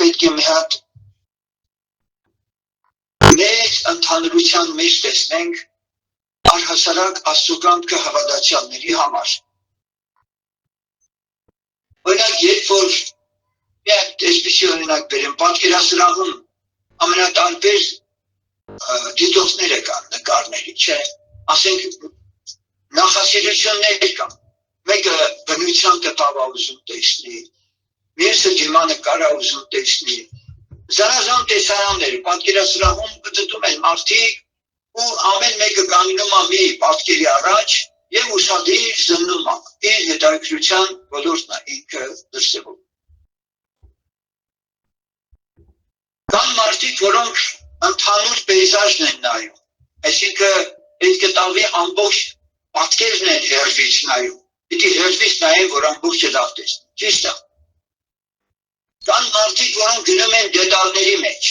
պետք է մի հատ մեծ ընդհանրության մեջ տեսնենք առհասարակ աստուգանքը հավատացյալների համար։ Օրինակ, երբ որ այսպիսի օրինակ բերեմ, պատկերասրահում ամենատարբեր դիտորդներ կան նկարների, չէ, ասենք նախասիրություններ կան, մեկը բնության կտավա ուզում տեսնի, մյուսը դիմանը կարա ուզում տեսնի, զանազան տեսարաններ, պատկերասրահում գտնում են մարդիկ ու ամեն մեկը կանգնում է մի պատկերի առաջ և ուսադիր զննում է, իր հետաքրքրության ոլորտն է ինքը դրսևորում։ Կան մարդիկ, որոնք ընդհանուր պեյզաժն են նայում, այսինքն այդ կտավի ամբողջ պատկերն են հեռվից նայում, պիտի հեռվից նայեն, որ ամբողջը լավ տեսնեն, ճիշտ է։ Կան մարդիկ, որոնք գնում են դետալների մեջ,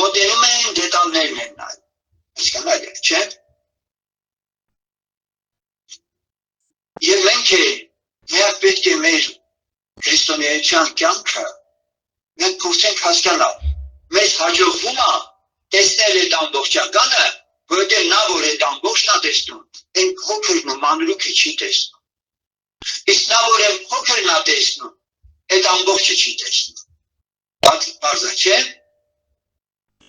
մոտենում են դետալներն են նայում, հասկանալ եք, չէ՞։ Եվ մենք միակ պետք է մեր քրիստոնեության կյանքը մենք փորձենք հասկանալ, մեզ հաջողվում է տեսնել այդ ամբողջականը, որովհետև նա, որ այդ ամբողջն է տեսնում, այն փոքրն ու մանրուքը չի տեսնում։ Իսկ նա, որ այն փոքրն է տեսնում, այդ ամբողջը չի տեսնում։ Բարձր չէ՞։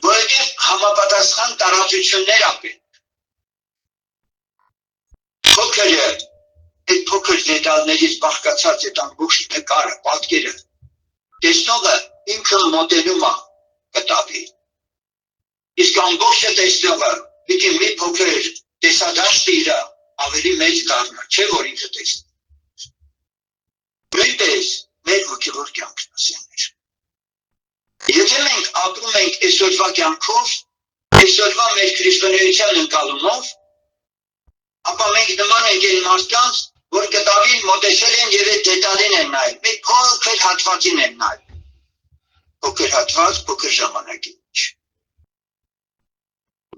Որովհետև համապատասխան տարածություններ է պետք։ Փոքրը այդ փոքր դետալներից բաղկացած այդ ամբողջ նկարը, պատկերը, տեսնողը ինքը մոտենում է կտավի։ Իսկ ամբողջը տեսնողը պիտի մի փոքր տեսադաշտը իր ավելի մեծ դառնա, չէ՞ որ ինքը տեսնի։ Նույնպես մեր հոգևոր կյանքն ասենք։ Եթե մենք ապրում ենք այսօրվա կյանքով, այսօրվա մեր քրիստոնեության ընկալումով, ապա մենք նման ենք այն մարդկանց, որ կտավին մոտեցել են և այդ դետալին են նայում, մի փոքր հատվածին են նայում, փոքր հատված, փոքր ժամանակի մեջ։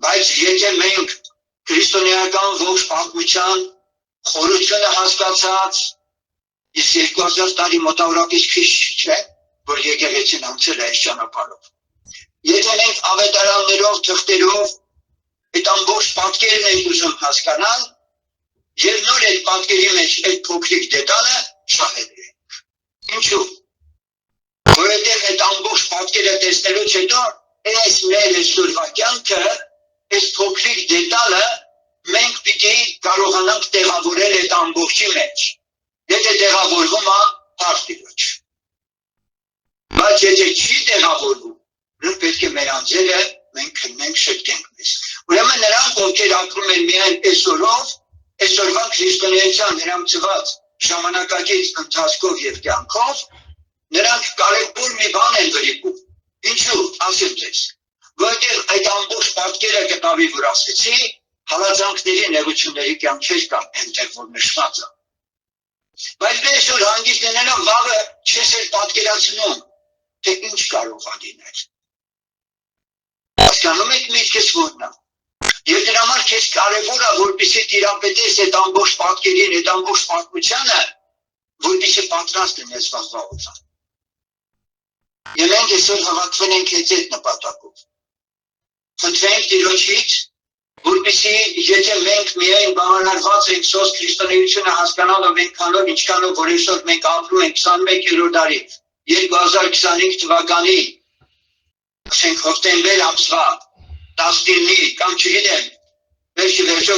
Բայց եթե մենք քրիստոնեական ողջ պատմության խորությունը հասկացած, իսկ 2000 տարի մոտավորապես քիչ չէ, որ եկեղեցին անցել է այս ճանապարհով։ Եթե մենք ավետարաններով, թղթերով այդ ամբողջ պատկերն ենք ուզում հասկանալ, և նոր այդ պատկերի մեջ այդ փոքրիկ դետալը շահել ենք։ Ինչու՞։ Որովհետև այդ ամբողջ պատկերը տեսնելուց հետո այս մեր այսօրվա կյանքը, այս փոքրիկ դետալը մենք պիտի կարողանանք տեղավորել այդ ամբողջի մեջ։ Եթե տեղավորվում է, հարց դիրոջ։ Բայց եթե չի տեղավորվում, նույն պետք է մեր անձերը մենք քննենք, շտկենք մեզ։ Ուրեմն նրանք, ովքեր ապրում են միայն այսօրով, այսօրվա քրիստոնեության հրամցված ժամանակակից ընթացքով և կյանքով, նրանք կարևոր մի բան են վրիպում։ Ինչու՞, ասեմ ձեզ, որովհետև այդ ամբողջ պատկերը կտավի, որ ասեցի, հալածանքների, նեղությունների կյանքեր կան, այնտեղ որ նշված է։ Բայց դու այսօր հանգիստ լինելով վաղը չես էլ պատկերացնում, թե ինչ կարող է լինել։ Հասկանում եք միտքս որն է։ Եվ դրա համար քեզ կարևոր է, որպեսզի տիրապետես այդ ամբողջ պատկերին, այդ ամբողջ պատմությանը, որպեսզի պատրաստ լինես վաղվա օրվան։ Եվ մենք այսօր հավաքվել ենք հենց այդ նպատակով։ Խնդրենք Տիրոջից, որպեսզի եթե մենք միայն բավարարված ենք սոս քրիստոնեությունը հասկանալով այնքանով, ինչքանով որ այսօր մենք ապրում ենք 21-րդ դարի 2025 թվականի ասենք հոկտեմբեր ամսվա 19-ի կամ չգիտեմ, վերջո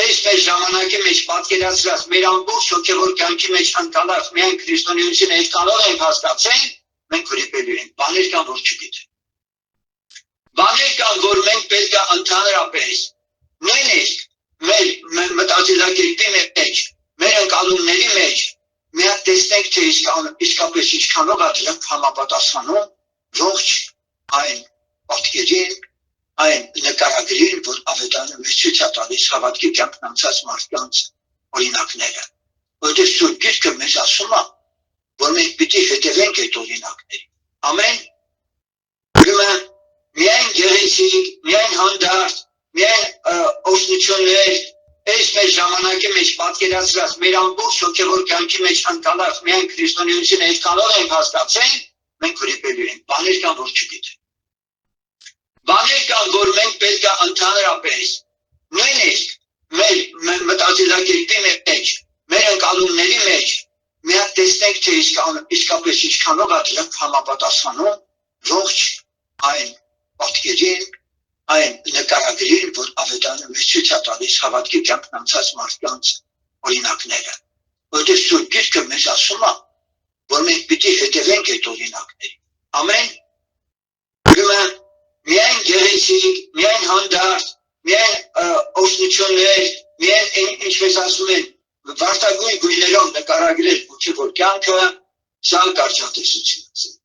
այս մեր ժամանակի մեջ պատկերացրած մեր ամբողջ հոգևոր կյանքի մեջ ընկալած միայն քրիստոնեությունը այսքանով ենք հասկացել, մենք վրիպելու ենք, բաներ կան, որ չգիտենք։ Բաներ կան, որ մենք պետք է ընդհանրապես նույնիսկ մեր մտածելակերպի մեջ, մեր ընկալումների մեջ մի հատ տեսնենք, թե իսկապես ինչքանով է դրանք համապատասխանում ողջ այն պատկերին, այն նկարագրին, որ ավետարանը մեզ ցույց է տալիս հավատքի կյանքն անցած մարդկանց օրինակները։ Որովհետև Սուրբ Գիրքը մեզ ասում է, որ մենք պիտի հետևենք այդ օրինակներին։ Ամեն։ Ուրեմն միայն գեղեցիկ, միայն հանդարտ, միայն օգնություններ, այս մեր ժամանակի մեջ պատկերացրած մեր ամբողջ հոգևոր կյանքի մեջ ընկալած միայն քրիստոնեությունը այսքանով ենք հասկացել, մենք վրիպելու ենք, բաներ կան, որ չգիտենք։ Բաներ կան, որ մենք պետք է ընդհանրապես նույնիսկ մեր մտածելակերպի մեջ, մեր ընկալումների մեջ մի հատ տեսնենք, թե իսկապես ինչքանով է դրանք համապատասխանում ողջ այն պատկերին, այն նկարագրին, որ Ավետարանը մեզ ցույց է տալիս հավատքի կյանքն անցած մարդկանց օրինակները։ Որտեղ Սուրբ Գիրքը մեզ ասում է, որ մենք պիտի հետևենք այդ օրինակներին։ Ամեն ուրեմն միայն գեղեցիկ, միայն հանդարտ, միայն օգնություններ, միայն ինչպես ասում են, վարտագույն գույներով նկարագրել ոչ որ կյանքը սա կարճատեսություն է։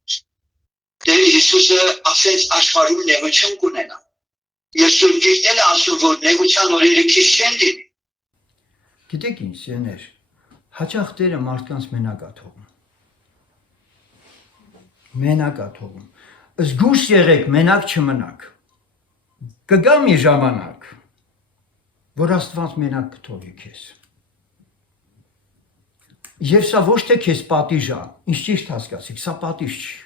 Տեր Հիսուսը ասեց աշխարհում նեղություն կունենա։ Ես Սուրբ Գիրքն է ասում, որ նեղության օրերը քիչ չեն լինի։ Գիտեք ինչ, սիրներ, հաճախ Տերը մարդկանց մենակ է թողում։ Մենակ է թողում։ Զգուշ եղեք, մենակ չմնաք։ Կգա մի ժամանակ, որ Աստված մենակ կթողի քեզ։ Եվ սա ոչ թե քեզ պատիժ է, ինչ ճիշտ հասկացիք, սա պատիժ չի։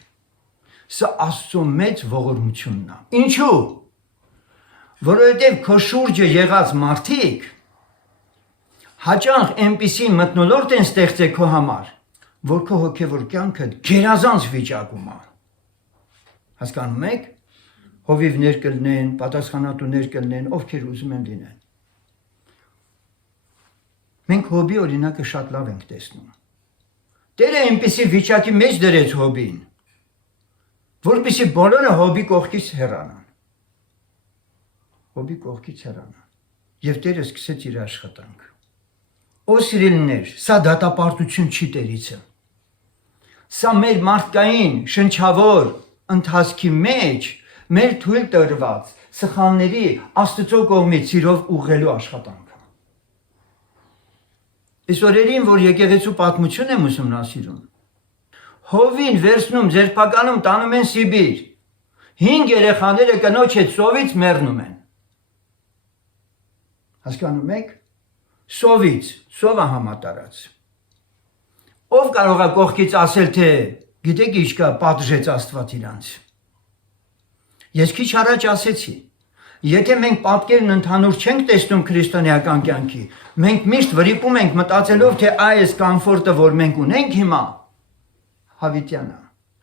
Սա Աստծո մեծ ողորմությունն է։ Ինչու՞։ Որովհետև քո շուրջը եղած մարդիկ հաճախ այնպիսի մթնոլորտ են ստեղծել քո համար, որ քո հոգևոր կյանքը գերազանց վիճակում է։ Հասկանում եք, հովիվներ կլինեն, պատասխանատուներ կլինեն, ովքեր ուզում են լինեն։ Մենք Հոբի օրինակը շատ լավ ենք տեսնում։ Տերը այնպիսի վիճակի մեջ դրեց Հոբին, որպեսզի բոլորը Հոբի կողքից հեռանան։ Հոբի կողքից հեռանան։ Եվ Տերը սկսեց իր աշխատանքը։ Ո սիրելիներ, սա դատապարտություն չի Տերիցը։ Սա մեր մարդկային շնչավոր ընթացքի մեջ մեր թույլ տրված սխալների Աստծո կողմից սիրով ուղղելու աշխատանքը։ Այս օրերին, որ եկեղեցու պատմություն եմ ուսումնասիրում, Հովին վերցնում ձերբականում տանում են Սիբիր։ 5 երեխաները կնոջ հետ սովից մեռնում են։ Հասկանում եք։ Սովից, սովը համատարած։ Ով կարող է կողքից ասել, թե գիտեք ինչ կա, պատժեց Աստված իրանց։ Ես քիչ առաջ ասեցի, եթե մենք պատկերն ընդհանուր չենք տեսնում քրիստոնեական կյանքի, մենք միշտ վրիպում ենք մտածելով, թե այս կոմֆորտը, որ մենք ունենք հիմա, հավիտյան է,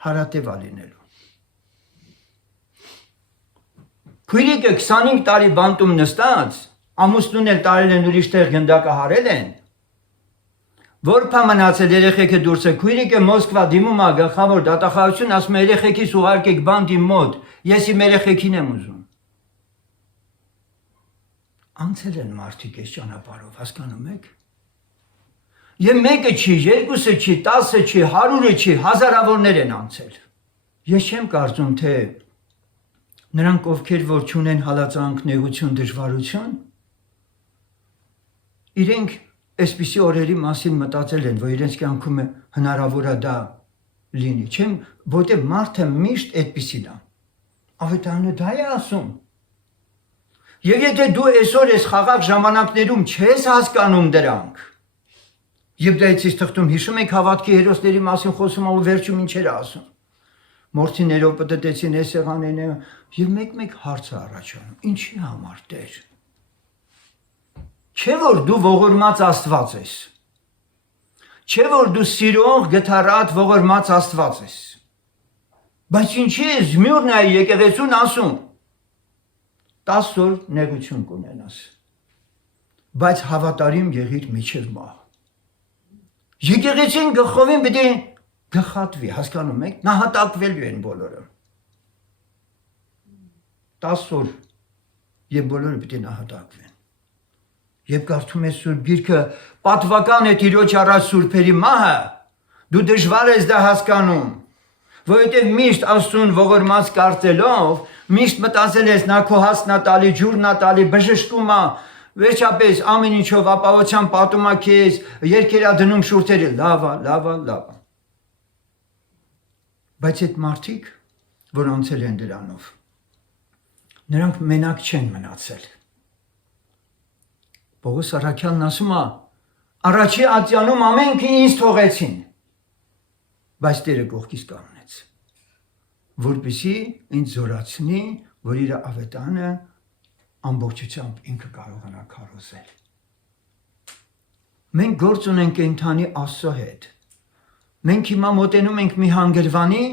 հարատև է լինելու։ Քույրիկը 25 տարի բանտում նստած, ամուսնուն էլ տարել են ուրիշ տեղ գնդակը հարել են, որփա մնացել երեխեքը դուրս է, քույրիկը Մոսկվա դիմում է գլխավոր դատախազություն, ասում է երեխեքիս ուղարկեք բանտ իմ մոտ, ես իմ երեխեքին եմ ուզում։ Անցել են մարդիկ այս ճանապարհով, հասկանում եք։ Եվ մեկը չի, երկուսը չի, 10-ը չի, 100-ը չի, հազարավորներ են անցել։ Ես չեմ կարծում, թե նրանք ովքեր որ չունեն հալածանք, նեղություն, դժվարություն, իրենք այսպիսի օրերի մասին մտածել են, որ իրենց կյանքում հնարավոր է դա լինի, չեմ, որտեղ մարդը միշտ այդպիսին է։ Ավետարանը դա է ասում։ Եվ եթե դու այսօր այս խաղաղ ժամանակներում չես հասկանում դրանք, եւ դա էցից թղթում հիշում եք հավատքի հերոսների մասին խոսում ու վերջում ինչեր ասում։ Մորթիներով պտտեցին այս եղանենը եւ մեկ հարց է առաջանում. ինչի համար Տեր։ Չէ որ դու ողորմած Աստված ես։ Չէ որ դու սիրող, գթառատ, ողորմած Աստված ես։ Բայց ինչի է Զմյուրնա եկեղեցուն ասում 10 օր նեղություն կունենաս։ Բայց հավատարիմ եղիր միջև մահ։ Եկեղեցին գլխովին պետք է գլխատվի, հասկանում եք, նահատակվելու են բոլորը։ 10 օր եւ բոլորը պետք է նահատակվեն։ Եվ կարդում ես Սուրբ Գիրքը, պատվական է Տիրոջ առաջ սուրբերի մահը, դու դժվար ես դա հասկանում, որովհետև միշտ Աստծուն ողորմած կարծելով, միշտ մտածել ես նա քո հացն է տալի, ջուրն է տալի, բժշկում է, վերջապես ամեն ինչով ապահովության պատում է քեզ, երկերա դնում շուրթերը, լավ։ Բայց այդ մարդիկ, որ անցել են դրանով, նրանք մենակ չեն մնացել։ Պողոս առաքյալն ասում է, առաջի ատյանում ամենքը ինձ թողեցին, բայց Տերը կողքից կանգնեց։ որպեսզի ինձ զորացնի, որ իր ավետարանը ամբողջությամբ ինքը կարողանա քարոզել։ Մենք գործ ունենք կենդանի Աստծո հետ։ Մենք հիմա մոտենում ենք մի հանգրվանի,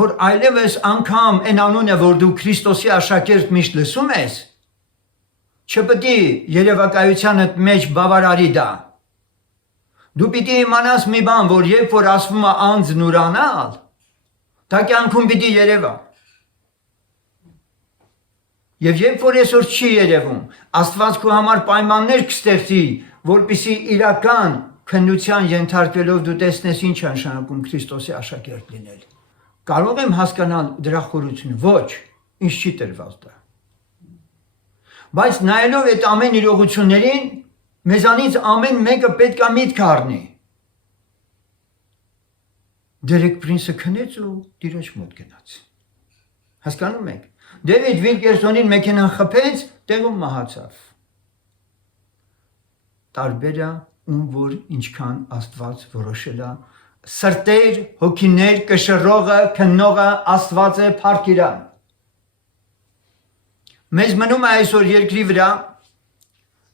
որ այլևս անգամ այն անունը, որ դու Քրիստոսի աշակերտ միշտ լսում ես, չպետք է երևակայությանդ մեջ բավարարի դա։ Դու պիտի իմանաս մի բան, որ երբ որ ասվում է անձն ուրանալ, դա կյանքում պիտի երևա։ Եվ երբ որ այսօր չի երևում, Աստված քո համար պայմաններ կստեղծի, որպեսզի իրական քննության ենթարկվելով դու տեսնես ինչ է նշանակում Քրիստոսի աշակերտ լինել։ Կարող եմ հասկանալ դրա խորությունը, ոչ, ինձ չի տրված դա։ Բայց նայելով այդ ամեն իրողություններին, մեզանից ամեն մեկը պետք է միտք առնի։ Դերեկ Պրինսը քնեց ու Տիրոջ մոտ գնաց։ Հասկանում եք։ Դեվիդ Վիլկերսոնին մեքենան խփեց, տեղում մահացավ։ Տարբերը ում որ ինչքան Աստված որոշել է, սրտեր, հոգիներ, կշռողը, քննողը Աստված է փառքիրան։ Մեզ մնում է այսօր երկրի վրա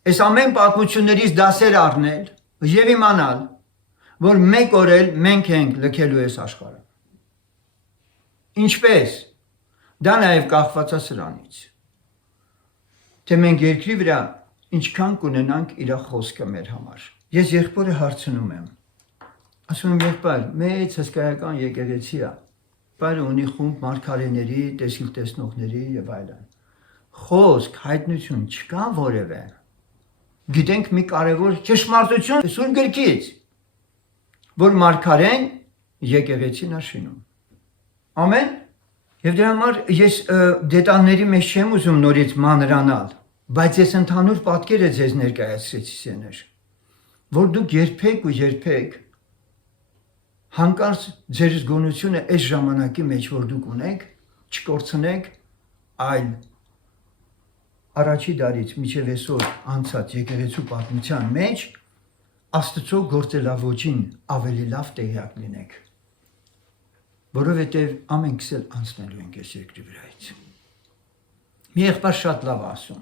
այս ամեն պատմություններից դասեր առնել եւ իմանալ, որ մեկ օր էլ մենք ենք լքելու այս աշխարհը։ Ինչպես։ Դա նաեւ կախված է սրանից, թե մենք երկրի վրա ինչքան կունենանք իր խոսքը մեր համար։ Ես եղբորը հարցնում եմ։ Ասում եմ եղբայր, մեծ հսկայական եկեղեցի է, բայց ունի խումբ մարգարեների, տեսիլ տեսնողների եւ այլն։ Խոսք, հայտնություն չկա որևէ։ Գիտենք մի կարևոր ճշմարտություն Սուրբ գրքից, որ մարգարեն եկեղեցին աշինում։ Ամեն։ Եվ դրա համար ես դետալների մեջ չեմ ուզում նորից մանրանալ, բայց ես ընդհանուր պատկերը ձեզ ներկայացրեցի սեներ, որ դուք երբեք ու երբեք հանկարծ ձեր զգոնությունը այս ժամանակի մեջ, որ դուք ունեք, չկորցնեք, այլ առաջի դարից մինչև այսօր անցած եկեղեցու պատմության մեջ Աստծո գործելավոճին ավելի լավ տեղյակ լինեք, որովհետև ամենքս էլ անցնելու ենք այս երկրի վրայից։ Մի եղբայր շատ լավ ասում,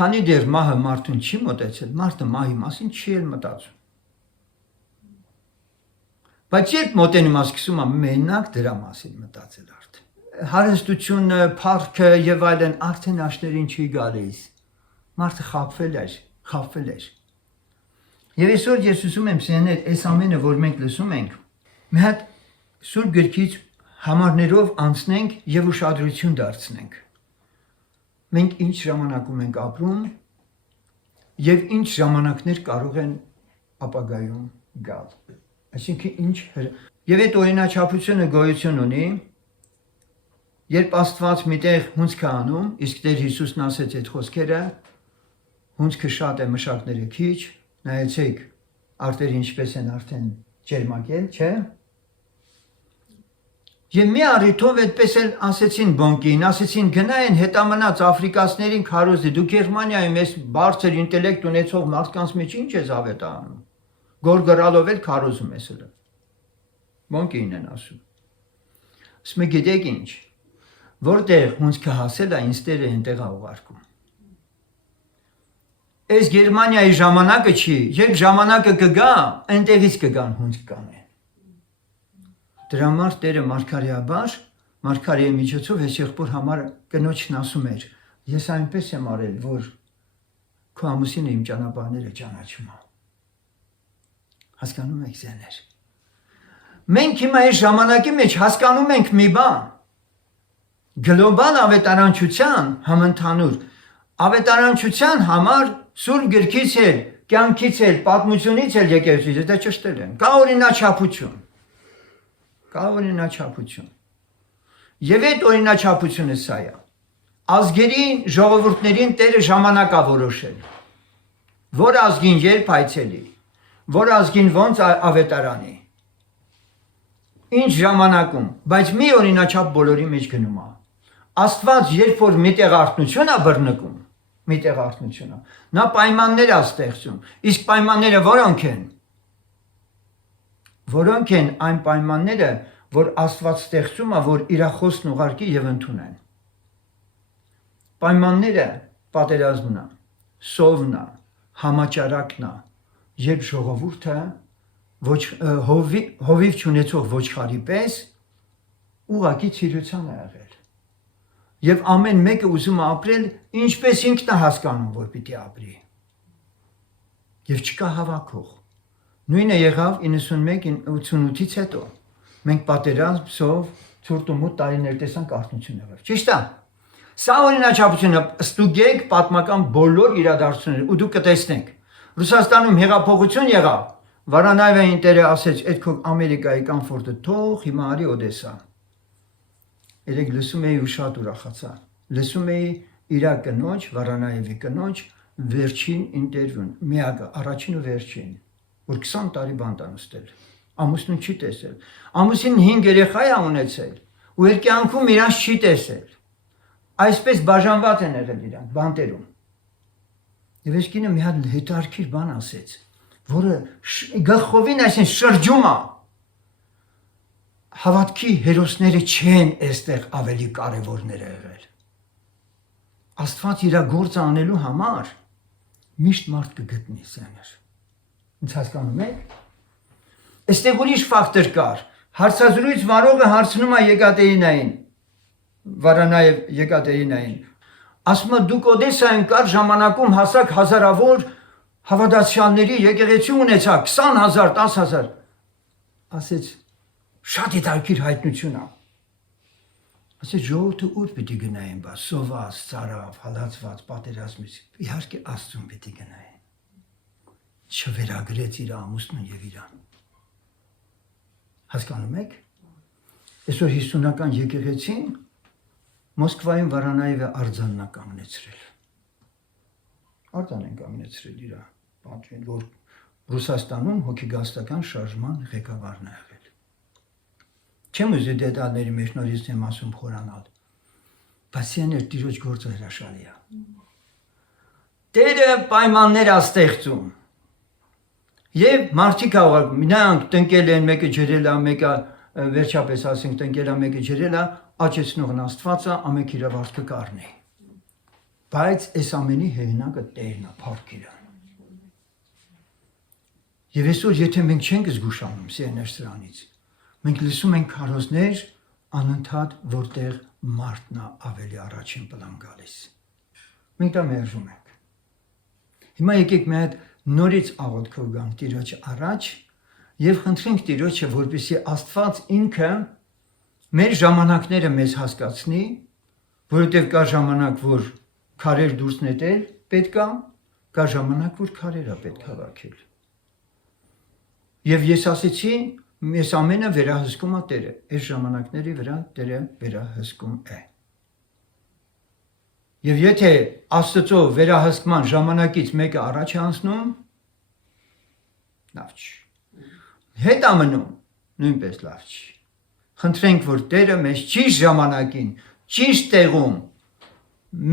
քանի դեռ մահը մարդուն չի մոտեցել, մարդը մահի մասին չի էլ մտածում։ Բայց երբ մոտենում է սկսում է մենակ դրա մասին մտածել արդեն։ Հարստությունը, փառքը եւ այլն արդեն աշներին չի գալիս։ Մարդը խաբվել էր։ Եվ այսօր ես ուզում եմ սենել այս ամենը, որ մենք լսում ենք, մի հատ Սուրբ գրքից համարներով անցնենք եւ ուշադրություն դարձնենք։ Մենք ինչ ժամանակում ենք ապրում եւ ինչ ժամանակներ կարող են ապագայում գալ։ Այսինքն ինչ եւ այդ օրինաչափությունը գոյություն ունի, երբ Աստված միտեղ հունձք է անում, իսկ Տեր Հիսուսն ասեց այդ խոսքերը, հունձքը շատ է, մշակները քիչ, նայեցեք, արտերը ինչպես են արդեն ջերմակել, չէ՞։ Եվ մի առիթով այդպես էլ ասեցին բոնկին, ասեցին գնային հետամնաց աֆրիկացիներին քարոզի, դու Գերմանիայում ես բարձր ինտելեկտ ունեցող մարդկանց մեջ ինչ ես ավետարանում։ Գորգրալով էլ քարոզում ես հələ։ Բոնկին են ասում։ Ասում եք գիտեք ինչ, որտեղ հունձքը հասել է, ինձ Տերը այնտեղ է ուղարկում։ Այս Գերմանիայի ժամանակը չի, երբ ժամանակը կգա, այնտեղից կգան հունձք կանեն։ Դրա համար Տերը մարգարեաբար, մարգարեի միջոցով այս եղբոր համար կնոջն ասում էր. ես այնպես եմ արել, որ քո ամուսինը իմ ճանապարհները ճանաչում է։ Հասկանում եք զեներ։ Մենք հիմա այս ժամանակի մեջ հասկանում ենք մի բան։ Գլոբալ ավետարանչության համընդհանուր ավետարանչության համար Սուրբ գրքից էլ, կյանքից էլ, պատմությունից էլ եկեղեցուց դա ճշտել են։ Կա օրինաչափություն։ Կա օրինաչափություն։ Եվ այդ օրինաչափությունը սա է։ Ազգերին, ժողովուրդներին Տերը ժամանակ է որոշել։ Որ ազգին երբ այցելի, որ ազգին ոնց ավետարանի։ Ինչ ժամանակում, բայց մի օրինաչափ բոլորի մեջ գնում է։ Աստված երբ որ միտեղ արթնություն է բռնկում, միտեղ արթնությունը, նա պայմաններ է ստեղծում, իսկ պայմանները որոնք են։ Որոնք են այն պայմանները, որ Աստված ստեղծում է, որ իր խոսքն ուղարկի եւ ընդունեն։ Պայմանները պատերազմն է, սովն է, համաճարակն է, երբ ժողովուրդը հովիվ չունեցող ոչխարի պես ուղակի ցիրության է եղել։ Եվ ամեն մեկը ուզում է ապրել ինչպես ինքն է հասկանում, որ պիտի ապրի։ Եվ չկա հավաքող։ Նույնը եղավ 91-88-ից հետո։ Մենք պատերազմ, սով, ցուրտ ու մութ տարիներ տեսանք, արթնություն եղավ։ Ճիշտ է։ Սա օրինաչափությունը ստուգեք պատմական բոլոր իրադարձությունները ու դուք կտեսնեք։ Ռուսաստանում հեղափոխություն եղավ։ Վարանաևային տերը ասեց, այդ քո Ամերիկայի կամֆորտը թող հիմա արի Օդեսա։ Երեք լսում էի ու շատ ուրախացա։ Լսում էի իր կնոջ, Վարանաևի կնոջ վերջին ինտերվյուն, միակը, առաջին ու վերջին, որ 20 տարի բանտ անստել։ Ամուսնուն չի տեսել։ Ամուսին 5 երեխա է ունեցել ու իր կյանքում իրանց չի տեսել։ Այսպես բաժանված են եղել իրանք բանտերում։ Եվ այս կինը մի հատ հետարքիր բան ասեց, որը գլխովին այսին շրջում է։ Հավատքի հերոսները չեն այստեղ ավելի կարևորներ եղել։ Աստված իր գործը անելու համար միշտ մարդ կգտնի սեներ։ Ինձ հասկանում եք։ Այստեղ ուրիշ ֆակտոր կար։ Հարցազրույց վարողը հարցնում է Եկատերինային, Վարանաև Եկատերինային։ Ասում է դուք Օդեսայում կար ժամանակում հասակ հազարավոր հավատացյալների եկեղեցի ունեցաք 20,000, 10,000։ Ասեց շատ հետաքրքիր հայտնություն է։ Ասեց ժողովուրդը ուր պիտի գնային, բա սոված, ծարավ, հալածված, պատերազմից։ Իհարկե Աստծուն պիտի գնային։ Չվերագրեց իր ամուսնուն եւ իրան։ Հասկանում եք։ Այսօր 50-ական եկեղեցին Մոսկվայում Վարանաևը արձանն է կանգնեցրել։ Արձան են կանգնեցրել իր պատվին, որ Ռուսաստանում հոգեգաստական շարժման ղեկավարն է եղել։ Չեմ ուզի դետալների մեջ նորից եմ ասում խորանալ, բայց եներ Տիրոջ գործը հրաշալի է։ Տերը պայմաններ է ստեղծում։ Եվ մարդիկ կարող նրանք տնկել են, մեկը ջրել է, մեկը վերջապես ասենք տնկել է, մեկը ջրել է, աճեցնողն Աստվածը, ամեն իրավարտքը կառնի։ Բայց այս ամենի հեղինակը Տերն է, Փառքիրը։ Եվ այսօր եթե մենք չենք զգուշանում սերներ սրանից, մենք լսում ենք քարոզներ անընդհատ, որտեղ մարդն է ավելի առաջին պլան գալիս։ Մենք դա մերժում ենք։ Հիմա եկեք մի հատ նորից աղոթքով գանք Տիրոջ առաջ եւ խնդրենք Տիրոջը, որպեսզի Աստված ինքը մեր ժամանակները մեզ հասկացնի, որովհետեւ կա ժամանակ, որ քարեր դուրս նետել պետք է, կա ժամանակ, որ քարեր է պետք հավաքել։ Եվ ես ասեցի, ես ամենը վերահսկում է Տերը, այս ժամանակների վրա Տերը վերահսկում է։ Եվ եթե Աստծո վերահսկման ժամանակից մեկը առաջ է անցնում, լավ չի։ Հետ ամնում, նույնպես լավ չի։ Խնդրենք, որ Տերը մեզ ճիշտ ժամանակին, ճիշտ տեղում,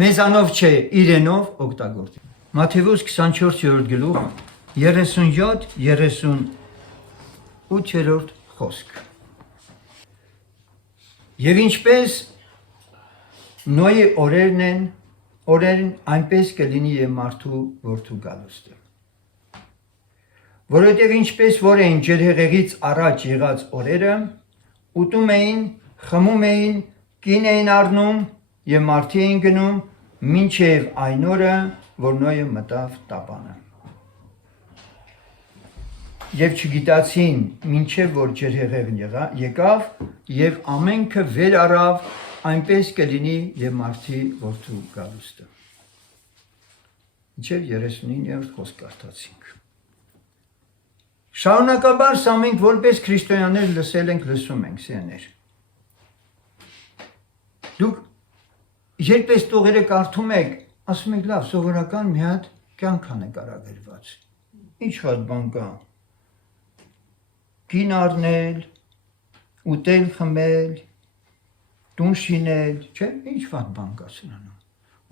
մեզանով չէ, իրենով օգտագործի։ Մատթեոս 24-րդ գլուխ 37-38 խոսք։ Եվ ինչպես Նոյի օրերն այնպես կլինի եւ մարդու որդու գալուստը։ Որովհետև ինչպես որ էին ջրհեղեղից առաջ եղած օրերը, ուտում էին, խմում էին, կին էին առնում եւ մարդի էին գնում, մինչեւ այն օրը, որ Նոյը մտավ տապանը։ Եվ չգիտացին, մինչեւ որ ջրհեղեղն եկավ եւ ամենքը վեր առավ, այնպես կլինի եւ մարդի որդու գալուստը։ Մինչեւ 39-րդ խոսք կարդացինք։ Շարունակաբար սա մենք որպես քրիստոնյաներ լսել ենք, լսում ենք սեներ։ Դուք երբ այս տողերը կարդում եք, ասում եք լավ, սովորական մի հատ կյանք է նկարագրված։ Ինչ հատ բան կա։ Կին առնել, ուտել, խմել, տուն շինել, չէ՞, ինչ վատ բան կա սրանում։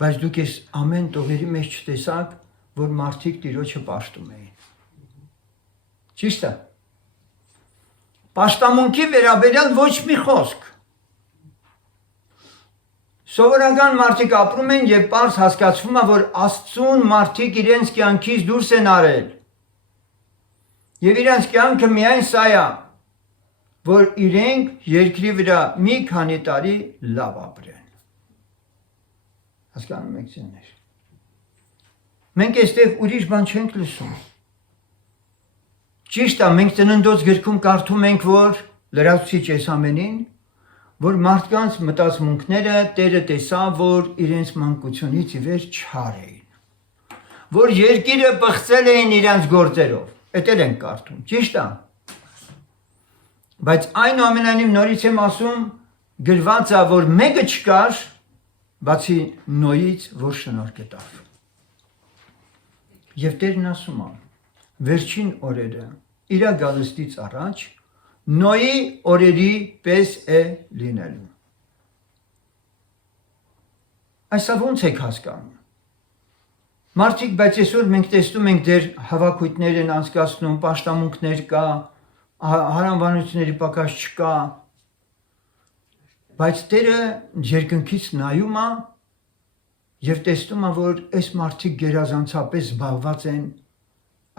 Բայց դուք այս ամեն տողերի մեջ չտեսաք, որ մարդիկ Տիրոջը պաշտում էին։ Ճիշտ է։ Պաշտամունքի վերաբերյալ ոչ մի խոսք։ Սովորական մարդիկ ապրում են եւ պարզ հասկացվում է, որ Աստծուն մարդիկ իրենց կյանքից դուրս են արել։ Եվ իրենց կյանքը միայն սա է, որ իրենք երկրի վրա մի քանի տարի լավ ապրեն։ Հասկանում եք ձեներ։ Մենք այստեղ ուրիշ բան չենք լսում։ Ճիշտ է, մենք ծննդոց գրքում կարդում ենք, որ լրացուցիչ եսամենին, որ մարդկանց մտածմունքները Տերը տեսավ, որ իրենց մանկությունից ի վեր չար էին, որ երկիրը պղծել էին իրենց գործերով, էդ էլ ենք կարդում, ճիշտ է, բայց այնուամենայնիվ նորից եմ ասում, գրված է, որ մեկը չկար, բացի Նոյից, որ շնորհք տավ, եւ Տերն ասում է, վերջին օրերը իր գալստից առաջ Նոյի օրերի պես է լինելու։ Այսա ոնց եք հասկանում։ Մարդիկ, բայց այսօր մենք տեսնում ենք դեր հավաքույթներ են անցկացնում, պաշտամունքներ կա, հարանվանությունների պակաս չկա, բայց Տերը երկնքից նայում է եւ տեսնում է, որ այս մարդիկ գերազանցապես զբաղված են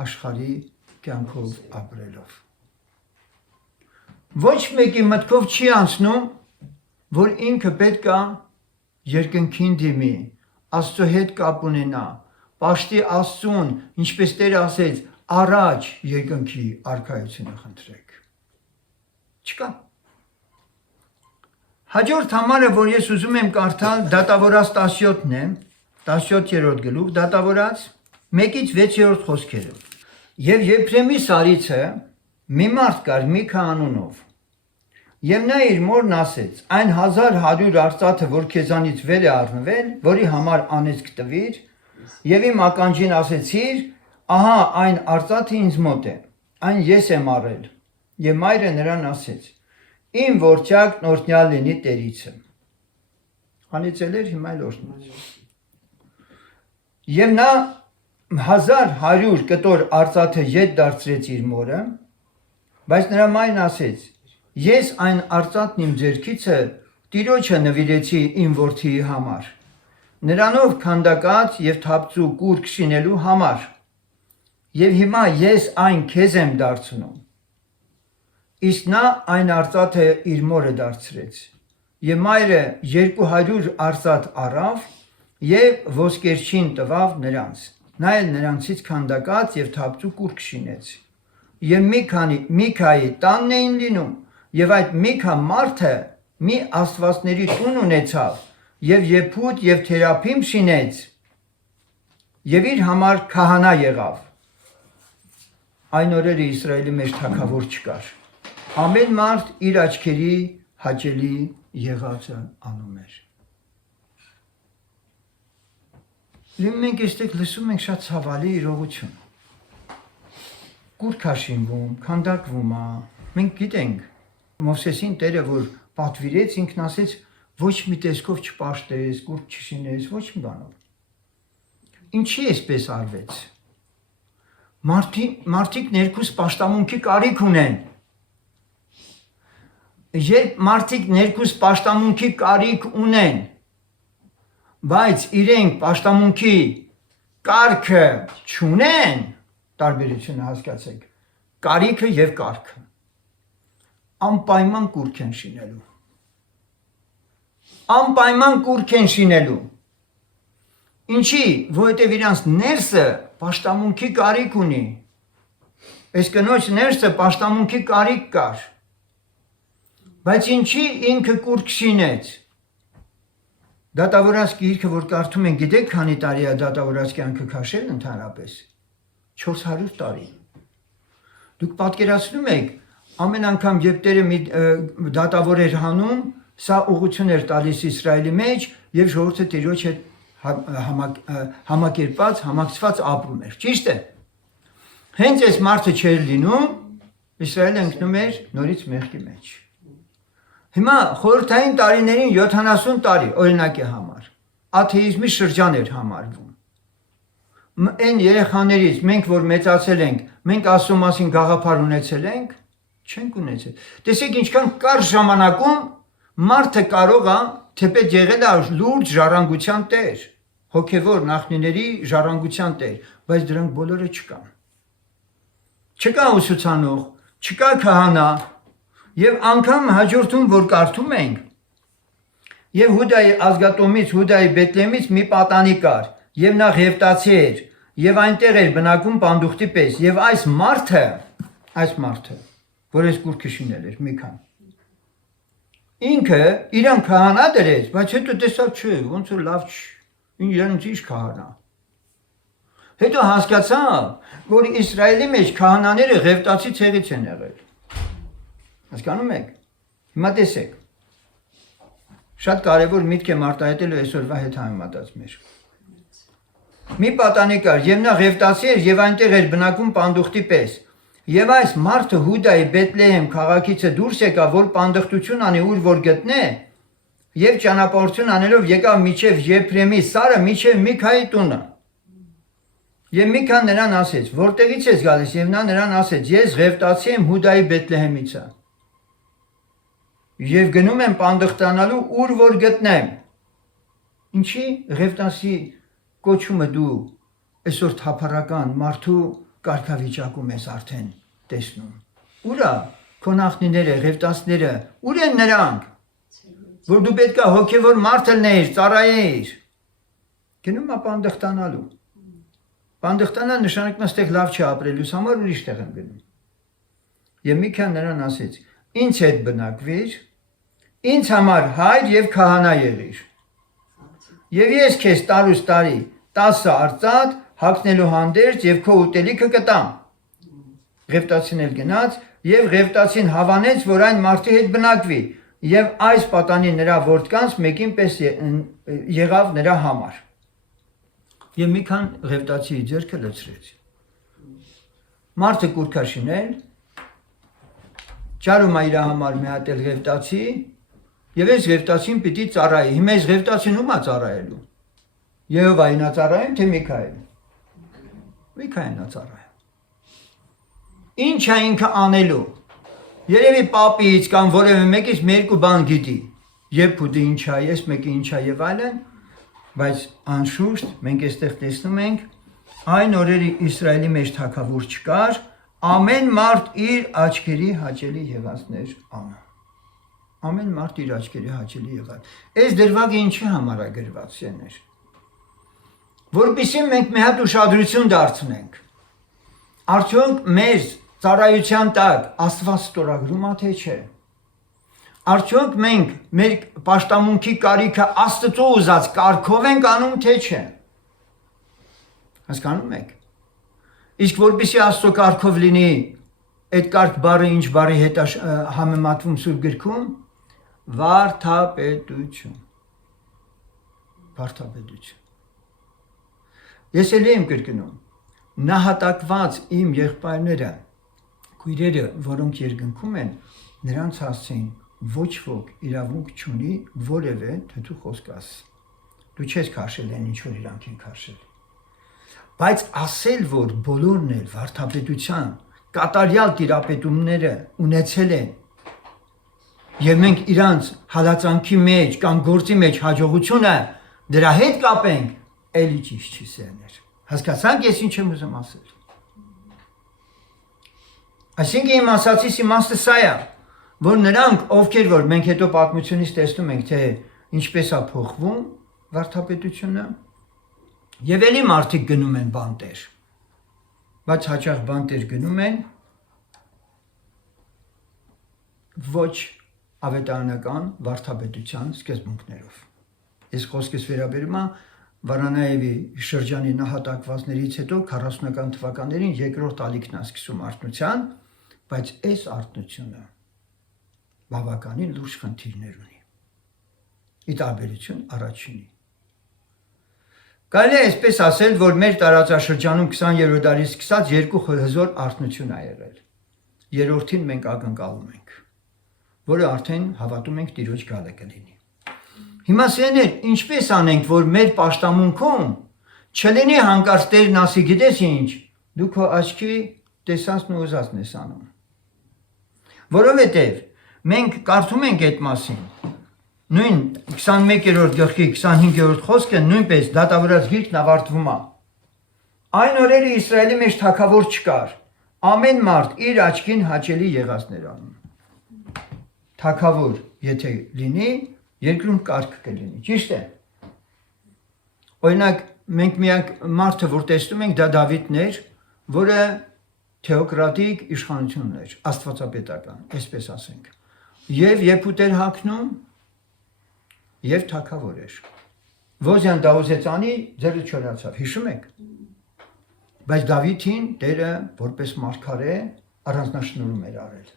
աշխարհի կյանքով ապրելով։ Ոչ մեկի մտքով չի անցնում, որ ինքը պետք է երկնքին դիմի, Աստծո հետ կապ ունենա, պաշտի Աստծուն, ինչպես Տերը ասեց, առաջ երկնքի արքայությունը խնդրեք։ Չկա։ Հաջորդ համարը, որ ես ուզում եմ կարդալ, Դատավորաց 17-ն է, 17-րդ գլուխ, Դատավորաց 1-ից 6-րդ խոսքերը։ Եվ Եփրեմի սարիցը մի մարդ կար Միքա անունով, եւ նա իր մորն ասեց. այն 1100 արծաթը, որ քեզանից վեր է առնվել, որի համար անեծք տվիր, եւ իմ ականջին ասեցիր, ահա այն արծաթը ինձ մոտ է, այն ես եմ առել, եւ մայրը նրան ասեց. իմ որդյակն օրհնյալ լինի Տերիցը։ Անիծել էր, հիմա էլ օրհնեց։ Եվ նա 1100 կտոր արծաթը ետ դարձրեց իր մորը, բայց նրա մայրն ասեց. ես այն արծաթն իմ ձեռքիցը Տիրոջը նվիրեցի իմ որդիի համար, նրանով քանդակած եւ թափծու կուրք շինելու համար, եւ հիմա ես այն քեզ եմ դարձնում։ Իսկ նա այն արծաթը իր մորը դարձրեց, եւ մայրը 200 արծաթ առավ եւ ոսկերչին տվավ նրանց, նա էլ նրանցից քանդակած եւ թափծու կուրք շինեց։ Եվ Միքայի տանն էին լինում, եւ այդ Միքա մարդը մի աստվածների տուն ունեցավ, եւ եփուտ եւ թերապիմ շինեց, եւ իր համար քահանա եղավ։ Այն օրերը Իսրայելի մեջ թագավոր չկար։ Ամեն մարդ իր աչքերի հաճելի եղածը անում էր։ Մենք այստեղ լսում ենք շատ ցավալի իրողություն։ Կուրք աշինվում, քանդակվում է, մենք գիտենք, Մովսեսին Տերը, որ պատվիրեց, ինքն ասեց, ոչ մի տեսքով չպաշտես, կուրք չշինես, ոչ մի բանով։ Ինչի էսպես արվեց։ Մարդիկ ներքուս պաշտամունքի կարիք ունեն։ Երբ մարդիկ ներքուս պաշտամունքի կարիք ունեն, բայց իրենք պաշտամունքի կարգը չունեն, տարբերությունը հասկացեք, կարիքը եւ կարգը, անպայման կուրք են շինելու, անպայման կուրք են շինելու, ինչի, որովհետև իրանց ներսը պաշտամունքի կարիք ունի, այս կնոջ ներսը պաշտամունքի կարիք կար, բայց ինչի ինքը կուրք շինեց, Դատավորաց գիրքը, որ կարդում են, գիտեք քանի տարի է դատավորաց կյանքը քաշել ընդհանրապես, 400 տարի, դուք պատկերացնում եք, ամեն անգամ երբ Տերը մի դատավոր էր հանում, սա ուղղություն էր տալիս Իսրայելի մեջ եւ ժողովուրդը Տիրոջ հետ համակերպված, համակցված ապրում էր, ճիշտ է։ Հենց այս մարդը չէր լինում, Իսրայելը ընկնում էր նորից մեղքի մեջ։ Հիմա խորհրդային տարիներին 70 տարի օրինակի համար, աթեիզմի շրջան էր համարվում։ Այն երեխաներից մենք որ մեծացել ենք, մենք Աստծո մասին գաղափար ունեցել ենք, Չենք ունեցել։ Տեսեք ինչքան կարճ ժամանակում մարդը կարող է թեպետ եղել է լուրջ ժառանգության տեր, հոգևոր նախնիների ժառանգության տեր, բայց դրանք բոլորը չկան։ Չկա ուսուցանող, չկա քահանա, եւ անգամ հաջորդում որ կարդում ենք, եւ Հուդայի ազգատոմից, Հուդայի Բեթլեմից մի պատանի կար, եւ նա Ղևտացի էր, եւ այնտեղ էր բնակում պանդուխտի պես, եւ այս մարդը, որ այս կուրքը շինել էր Միքան, ինքը իրան քահանա դրեց, բայց հետո տեսավ չէ, ոնց որ լավ չի, իրան ճիշտ քահանա։ Հետո հասկացավ, որ Իսրայելի մեջ քահանաները Ղևտացի ցեղից են եղել։ Հասկանում եք։ Հիմա տեսեք։ Շատ կարևոր միտք եմ արտահայտելու այսօրվա հետ համեմատած մեր։ Մի պատանի կար, եւ նա Ղևտացի էր եւ այնտեղ էր բնակում պանդուխտի պես։ Եվ այս մարդը Հուդայի Բեթլեհեմ քաղաքիցը դուրս եկավ, որ պանդխտություն անի ուր որ գտնե, եւ ճանապարհություն անելով եկավ միջև Եփրեմի սարը, միջև Միքայի տունը։ Եվ Միքան նրան ասեց. որտեղից ես գալիս, եւ նա նրան ասեց. ես Ղևտացի եմ Հուդայի Բեթլեհեմից։ Եվ գնում եմ պանդխտանալու ուր որ գտնեմ։ Ինչի Ղևտացի կոչումը դու այսօր թափառական մարդու կարգավիճակում ես արդեն տեսնում։ Ուրա քո նախնիները, Ղևտացիները, ուր են նրանք, որ դու պետք է հոգևոր մարդ լինեիր, ծառայեիր։ Գնում է պանդխտանալու։ Պանդխտանալ նշանակում է ստեղ լավ չի ապրելուց համար ուրիշ տեղ եմ գնում։ Եվ Միքան նրան ասեց. ինձ հետ բնակվիր, ինձ համար հայր եւ քահանա եղիր։ Եվ ես քեզ տարուց տարի 10 արծաթ հագնելու հանդերձ եւ քո ուտելիքը կտամ։ Ղևտացին էլ գնաց եւ Ղևտացին հավանեց, որ այն մարդի հետ բնակվի եւ այս պատանի նրա որդկանց մեկին պես եղավ նրա համար։ Եվ Միքան Ղևտացիի ձեռքը լցրեց։ Մարդը կուրքա շինել, ճարում է իր համար մի հատ էլ Ղևտացի եւ այս Ղևտացին պիտի ծառայի։ Հիմա այս Ղևտացին ում է ծառայելու։ Եհովային է ծառայում թե Միքայելին։ Միքայելն է ծառայում։ Ինչ է ինքը անելու։ Երևի պապից կամ որևէ մեկից մի երկու բան գիտի։ Եփուդը ինչ է, ես մեկը ինչ է եւ այլն, բայց անշուշտ մենք այստեղ տեսնում ենք այն օրերի Իսրայելի մեջ թագավոր չկար, ամեն մարդ իր աչքերի հաճելի եղածներ անում։ Ամեն մարդ իր աչքերի հաճելի եղած։ Այս դրվագը ինչի համար է գրված սեներ։ Որպեսզի մենք մի հատ ուշադրություն դարձնենք։ Արդյոք մեր ծառայության տակ Աստված ստորագրում է թե չէ։ Արդյոք մենք մեր պաշտամունքի կարիքը Աստծո ուզած կարգով ենք անում թե չէ։ Հասկանում եք։ Իսկ որպեսզի Աստծո կարգով լինի, այդ կարգ բառը ինչ բառի հետ համեմատվում Սուրբ գրքում, վարդապետություն։ Վարդապետություն։ Ես էլ եմ կրկնում, նահատակված իմ եղբայրները, քույրերը, որոնք երկնքում են, նրանց հասցեին ոչ ոք իրավունք չունի որևէ թթու խոսք ասել։ Դու չես քաշել այն ինչ որ իրանք են քաշել։ Բայց ասել, որ բոլորն էլ վարդապետության կատարյալ տիրապետումները ունեցել են, եւ մենք իրանց հալածանքի մեջ կամ գործի մեջ հաջողությունը դրա հետ կապենք, էլի ճիշտ չի սերներ։ Հասկացանք ես ինչ եմ ուզում ասել։ Այսինքն իմ ասացիս իմաստը սա է, որ նրանք, ովքեր որ մենք հետո պատմությունից տեսնում ենք, թե ինչպես է փոխվում վարդապետությունը, եւ էլի մարդիկ գնում են բանտեր, բայց հաճախ բանտեր գնում են ոչ ավետարանական վարդապետության սկզբունքներով։ Ես խոսքս վերաբերում եմ Վարանաևի շրջանի նահատակվածներից հետո 40-ական թվականներին երկրորդ ալիքն է սկսում արթնության, բայց այս արթնությունը բավականին լուրջ խնդիրներ ունի։ Ի տարբերություն առաջինի։ Կարելի է այսպես ասել, որ մեր տարածաշրջանում 20-րդ դարից սկսած երկու հզոր արթնություն ա եղել։ Երրորդին մենք ակնկալում ենք, որը արդեն հավատում ենք Տիրոջ գալը կլինի։ Հիմա սերներ, ինչպես անենք, որ մեր պաշտամունքում չլինի հանկարծ Տերն ասի, գիտես ինչ, դու քո աչքի տեսածն ու ուզածն ես անում։ Որովհետև մենք կարդում ենք այդ մասին։ Նույն 21-րդ գլխի 25-րդ խոսքը նույնպես դատավորած գիրքն ավարտվում է։ Այն օրերը Իսրայելի մեջ թագավոր չկար։ Ամեն մարդ իր աչքին հաճելի եղածներ անում։ Թագավոր եթե լինի, երկրում կարգ կլինի։ Ճիշտ է։ Օրինակ մենք միակ մարդը որ տեսնում ենք դա Դավիթն էր, որը թեոկրատիկ իշխանություն ուներ, աստվածապետական, այսպես ասենք։ Եվ Եփուտ էր հագնում, եւ թագավոր էր։ Ոզյան Դաուզեցանի ձեռը չորացավ, հիշում եք։ Բայց Դավիթին Տերը որպես մարգարե առանձնաշնորհում էր արել։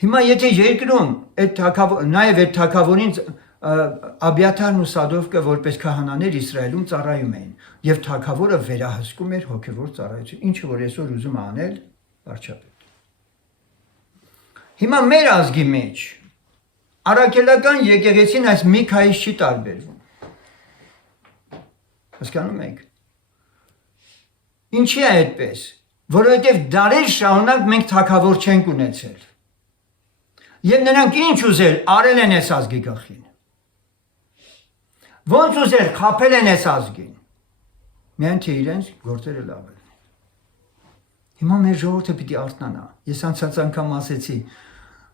Հիմա եթե երկրում այդ թագավոր, նաև այդ թագավորին Աբիաթարն ու Սադովկը որպես քահանաներ Իսրայելում ծառայում էին, եւ թագավորը վերահսկում էր հոգևոր ծառայություն, ինչը որ այսօր ուզում է անել վարչապետ։ Հիմա մեր ազգի մեջ առաքելական եկեղեցին այս մի քայլից չի տարբերվում։ Հասկանում եք։ Ինչի է այդպես, որովհետև դարեր շարունակ մենք թագավոր չենք ունեցել։ Եվ նրանք ինչ ուզել, արել են այս ազգի գլխին։ Ոնց ուզել, խաբել են այս ազգին։ Միայն թե իրենց գործերը լավ են։ Հիմա մեր ժողովուրդը պիտի արթնանա։ Ես անցած անգամ ասեցի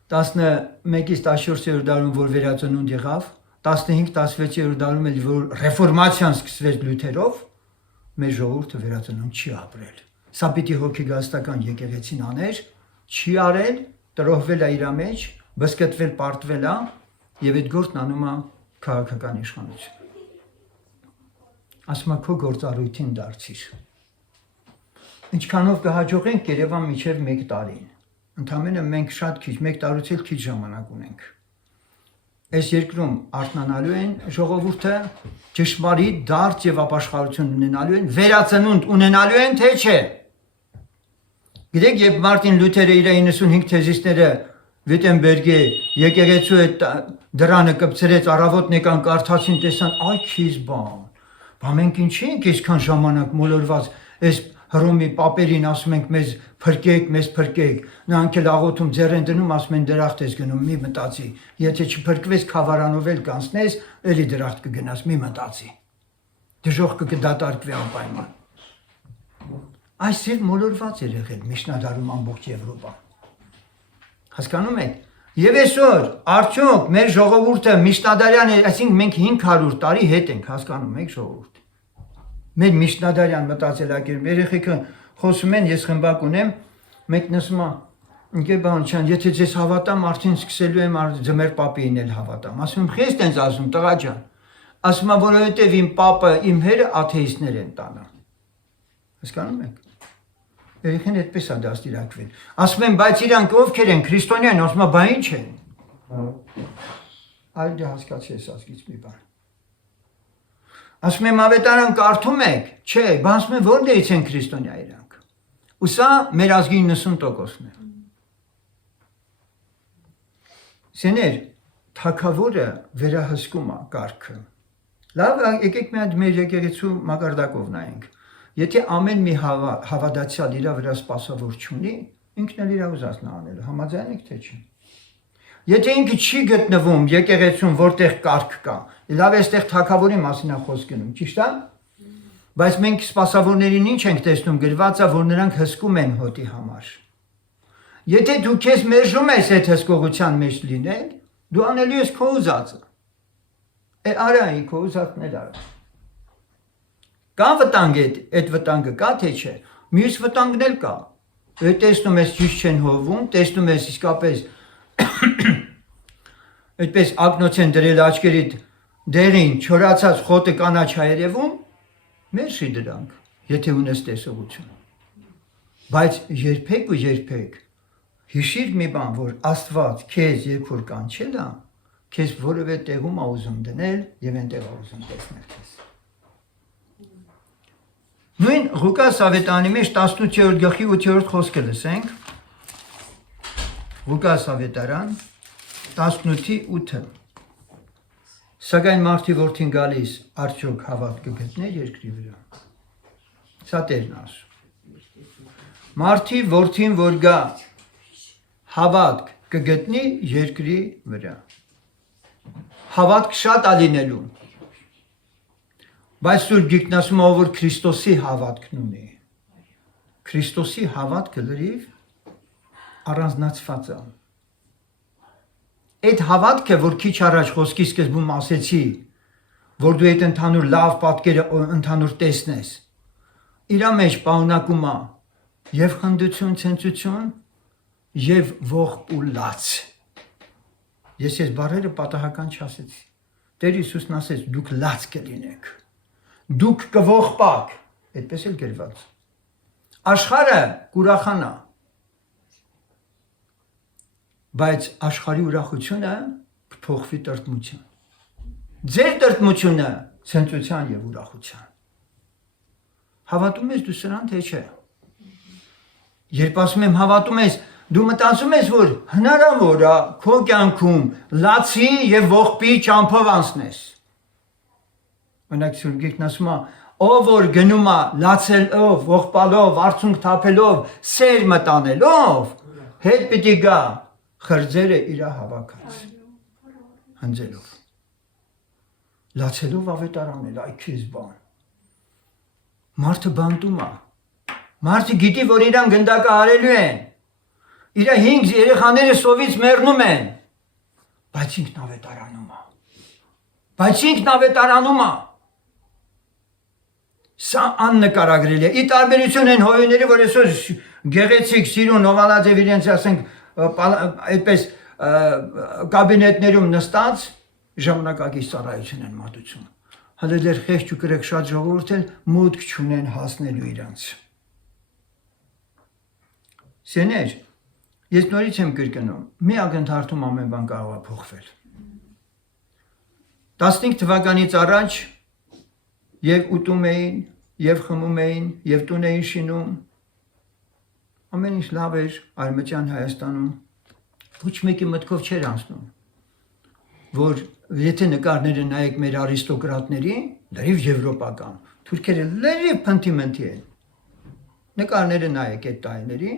11-ից 14-րդ դարում որ վերածնունդ եղավ, 15-16-րդ դարում էլ որ ռեֆորմացիան սկսվեց Լյութերով, մեր ժողովուրդը վերածնունդ չի ապրել։ Սա պիտի հոգեգաստական եկեղեցին աներ, չի արել, տրոհվել է իր մեջ, բսկտվել, պարտվել է եւ այդ գործն անում է քաղաքական իշխանություն։ Ասում է քո գործառույթին դարձիր։ Ինչքանով կհաջողենք Երևան միջև 1 տարին։ Ընդամենը մենք շատ քիչ, 1 տարուց էլ քիչ ժամանակ ունենք։ Այս երկրում արթնանալու են ժողովուրդը, ճշմարիտ դարձ եւ ապաշխարություն ունենալու են, վերածնունդ ունենալու են, թե չէ։ Գիտեք, երբ Մարտին Լյութերը իր 95 թեզիսները Վիտենբերգի եկեղեցու այդ դրանը կպցրեց, առավոտն եկան կարդացին, տեսան, այ քիզ բան։ Բա մենք ինչի ենք այսքան ժամանակ մոլորված, այս Հռոմի պապերին ասում ենք մեզ փրկեք, նրանք էլ աղոթում ձեռ են դնում, ասում են դրախտ ես գնում, մի մտածի, եթե չփրկվես խավարանով էլ կանցնես, էլի դրախտ կգնաս, մի մտածի։ Դժոխքը կդատարկվի անպայման։ Այս եւ մոլորված էր եղել միջնադարում ամբողջ Եվրոպան։ Հասկանում եք։ Եվ այսօր արդյոք մեր ժողովուրդը միջնադարյան է, այսինքն մենք 500 տարի հետ ենք, հասկանում եք ժողովուրդ։ Մեր միջնադարյան մտածելակերպ երեխեքը խոսում են, ես խմբակ ունեմ, մեկ նստում է, ընկեր Բանջան, եթե ձեզ հավատամ, արդեն սկսելու եմ ձմեր պապին էլ հավատամ։ Ասում եմ, խես տենց ասում, տղա ջան։ Ասում եմ, որովհետև իմ պապը, իմ հերը աթեիստներ են տանը։ Հասկանում եք։ Երեխեն այդպես է դաստիարակվել։ Ասում եմ, բայց իրանք ովքեր են, քրիստոնյա են, ասում եմ, բա ինչ են։ Այլ դե հասկացի ես ազգից մի բան։ Ասում եմ, ավետարան կարդում եք, չէ, բա ասում եմ, որտեղից են քրիստոնյա իրանք։ Ու սա մեր ազգի 90%-ն է։ Սեներ, թագավորը վերահսկում է կարգը։ Լավ, եկեք մի հատ մեր եկեղեցու մակարդակով նայենք։ Եթե ամեն մի հավատացյալ իր վրա սպասավոր չունի, ինքն էլ իր ուզածն անել, համաձայն եք թե չի։ Եթե ինքը չի գտնվում եկեղեցում, որտեղ կարգ կա, լավ էստեղ թագավորի մասին է խոսք գնում, ճիշտ է։ Բայց մենք սպասավորներին ինչ ենք տեսնում, գրված է, որ նրանք հսկում են հոտի համար։ Եթե դու քեզ մերժում ես այդ հսկողության մեջ լինել, դու անելու ես քո ուզածը։ Արա, քո ուզածն էլ արա։ Կա վտանգ այդ վտանգը կա թե չէ։ Մյուս վտանգն էլ կա։ Տեսնում ես ճիշտ չեն հովում, տեսնում ես իսկապես այդպես ակնոց են դրել աչքերիդ դերին, չորացած խոտը կանաչ հայերևում, մերժի դրանք, եթե ունես տեսողություն։ Բայց երբեք ու երբեք հիշիր մի բան, որ Աստված քեզ երբ որ կանչել է, քեզ որևէ տեղում է ուզում դնել եւ այնտեղ է ուզում տեսնել քեզ։ Նույն Ղուկաս ավետարանի մեջ 18-րդ գլխի 8-րդ խոսքը լսենք։ Ղուկաս ավետարան 18:8 Սակայն մարդի որդին գալիս արդյոք հավատ կգտներ երկրի վրա։ Սա Տերն ասում։ Մարդի որդին որ գա հավատք կգտնի երկրի վրա։ Հավատք շատ ալինելու։ Բայց Սուրբ Գիրքն ասում է, որ Քրիստոսի հավատքն ունի։ Քրիստոսի հավատքը լրիվ առանձնացված է։ Այդ հավատքը, որ քիչ առաջ խոսքի սկզբում ասեցի, որ դու այդ ընդհանուր լավ պատկերը ընդհանուր տեսնես, իրա մեջ պարունակում է եւ խնդություն, ցնծություն եւ ողբ ու լաց։ Ես բառերը պատահական չասեցի։ Տեր Հիսուսն ասեց, դուք լաց կլինեք, դուք կողբաք, այդպես էլ գրված։ Աշխարհը կուրախանա, բայց աշխարհի ուրախությունը կփոխվի տրտմության։ Ձեր տրտմությունը ցնծության եւ ուրախության։ Հավատում ես դու սրան, թե չէ։ Երբ ասում եմ հավատում ես, դու մտածում ես, որ հնարավոր է քո կյանքում լացի եւ ողբի ճամփով անցնես։ Օրինակ Սուրբ Գիրքն ասում է, ով որ գնում է լացելով, ողբալով, արցունք թափելով, սեր մտանելով, հետ պիտի գա խրձերը իր հավաքած հնձելով։ Լացելով ավետարանել, այ քեզ բան։ Մարդը բանտում է։ Մարդը գիտի, որ իրան գնդակը արելու են։ Իր 5 երեխաները սովից մեռնում են։ Բայց ինքն ավետարանում է։ Սա աննկարագրելի է։ Ի տարբերություն են հոյները, որ այսօր գեղեցիկ սիրուն հովանած եւ իրենց ասենք այդպես կաբինետներում նստած ժամանակակից ծառայություն են մատուցում։ Հələ դեռ խեղճ ու կրեք շատ ժողովուրդ էլ մուտք չունեն հասնելու իրանց։ Սեներ, ես նորից եմ կրկնում, մի ակնթարթում ամեն բան կարող է փոխվել։ 15 թվականից առաջ եւ ուտում էին, եւ խմում էին, եւ տուն էին շինում։ Ամեն ինչ լավ էր Արևմտյան Հայաստանում։ Ոչ մեկի մտքով չէր անցնում, որ եթե նկարները նայեք մեր արիստոկրատների, լրիվ եվրոպական, թուրքերը լրիվ փնթի են։ Նկարները նայեք այդ տարիների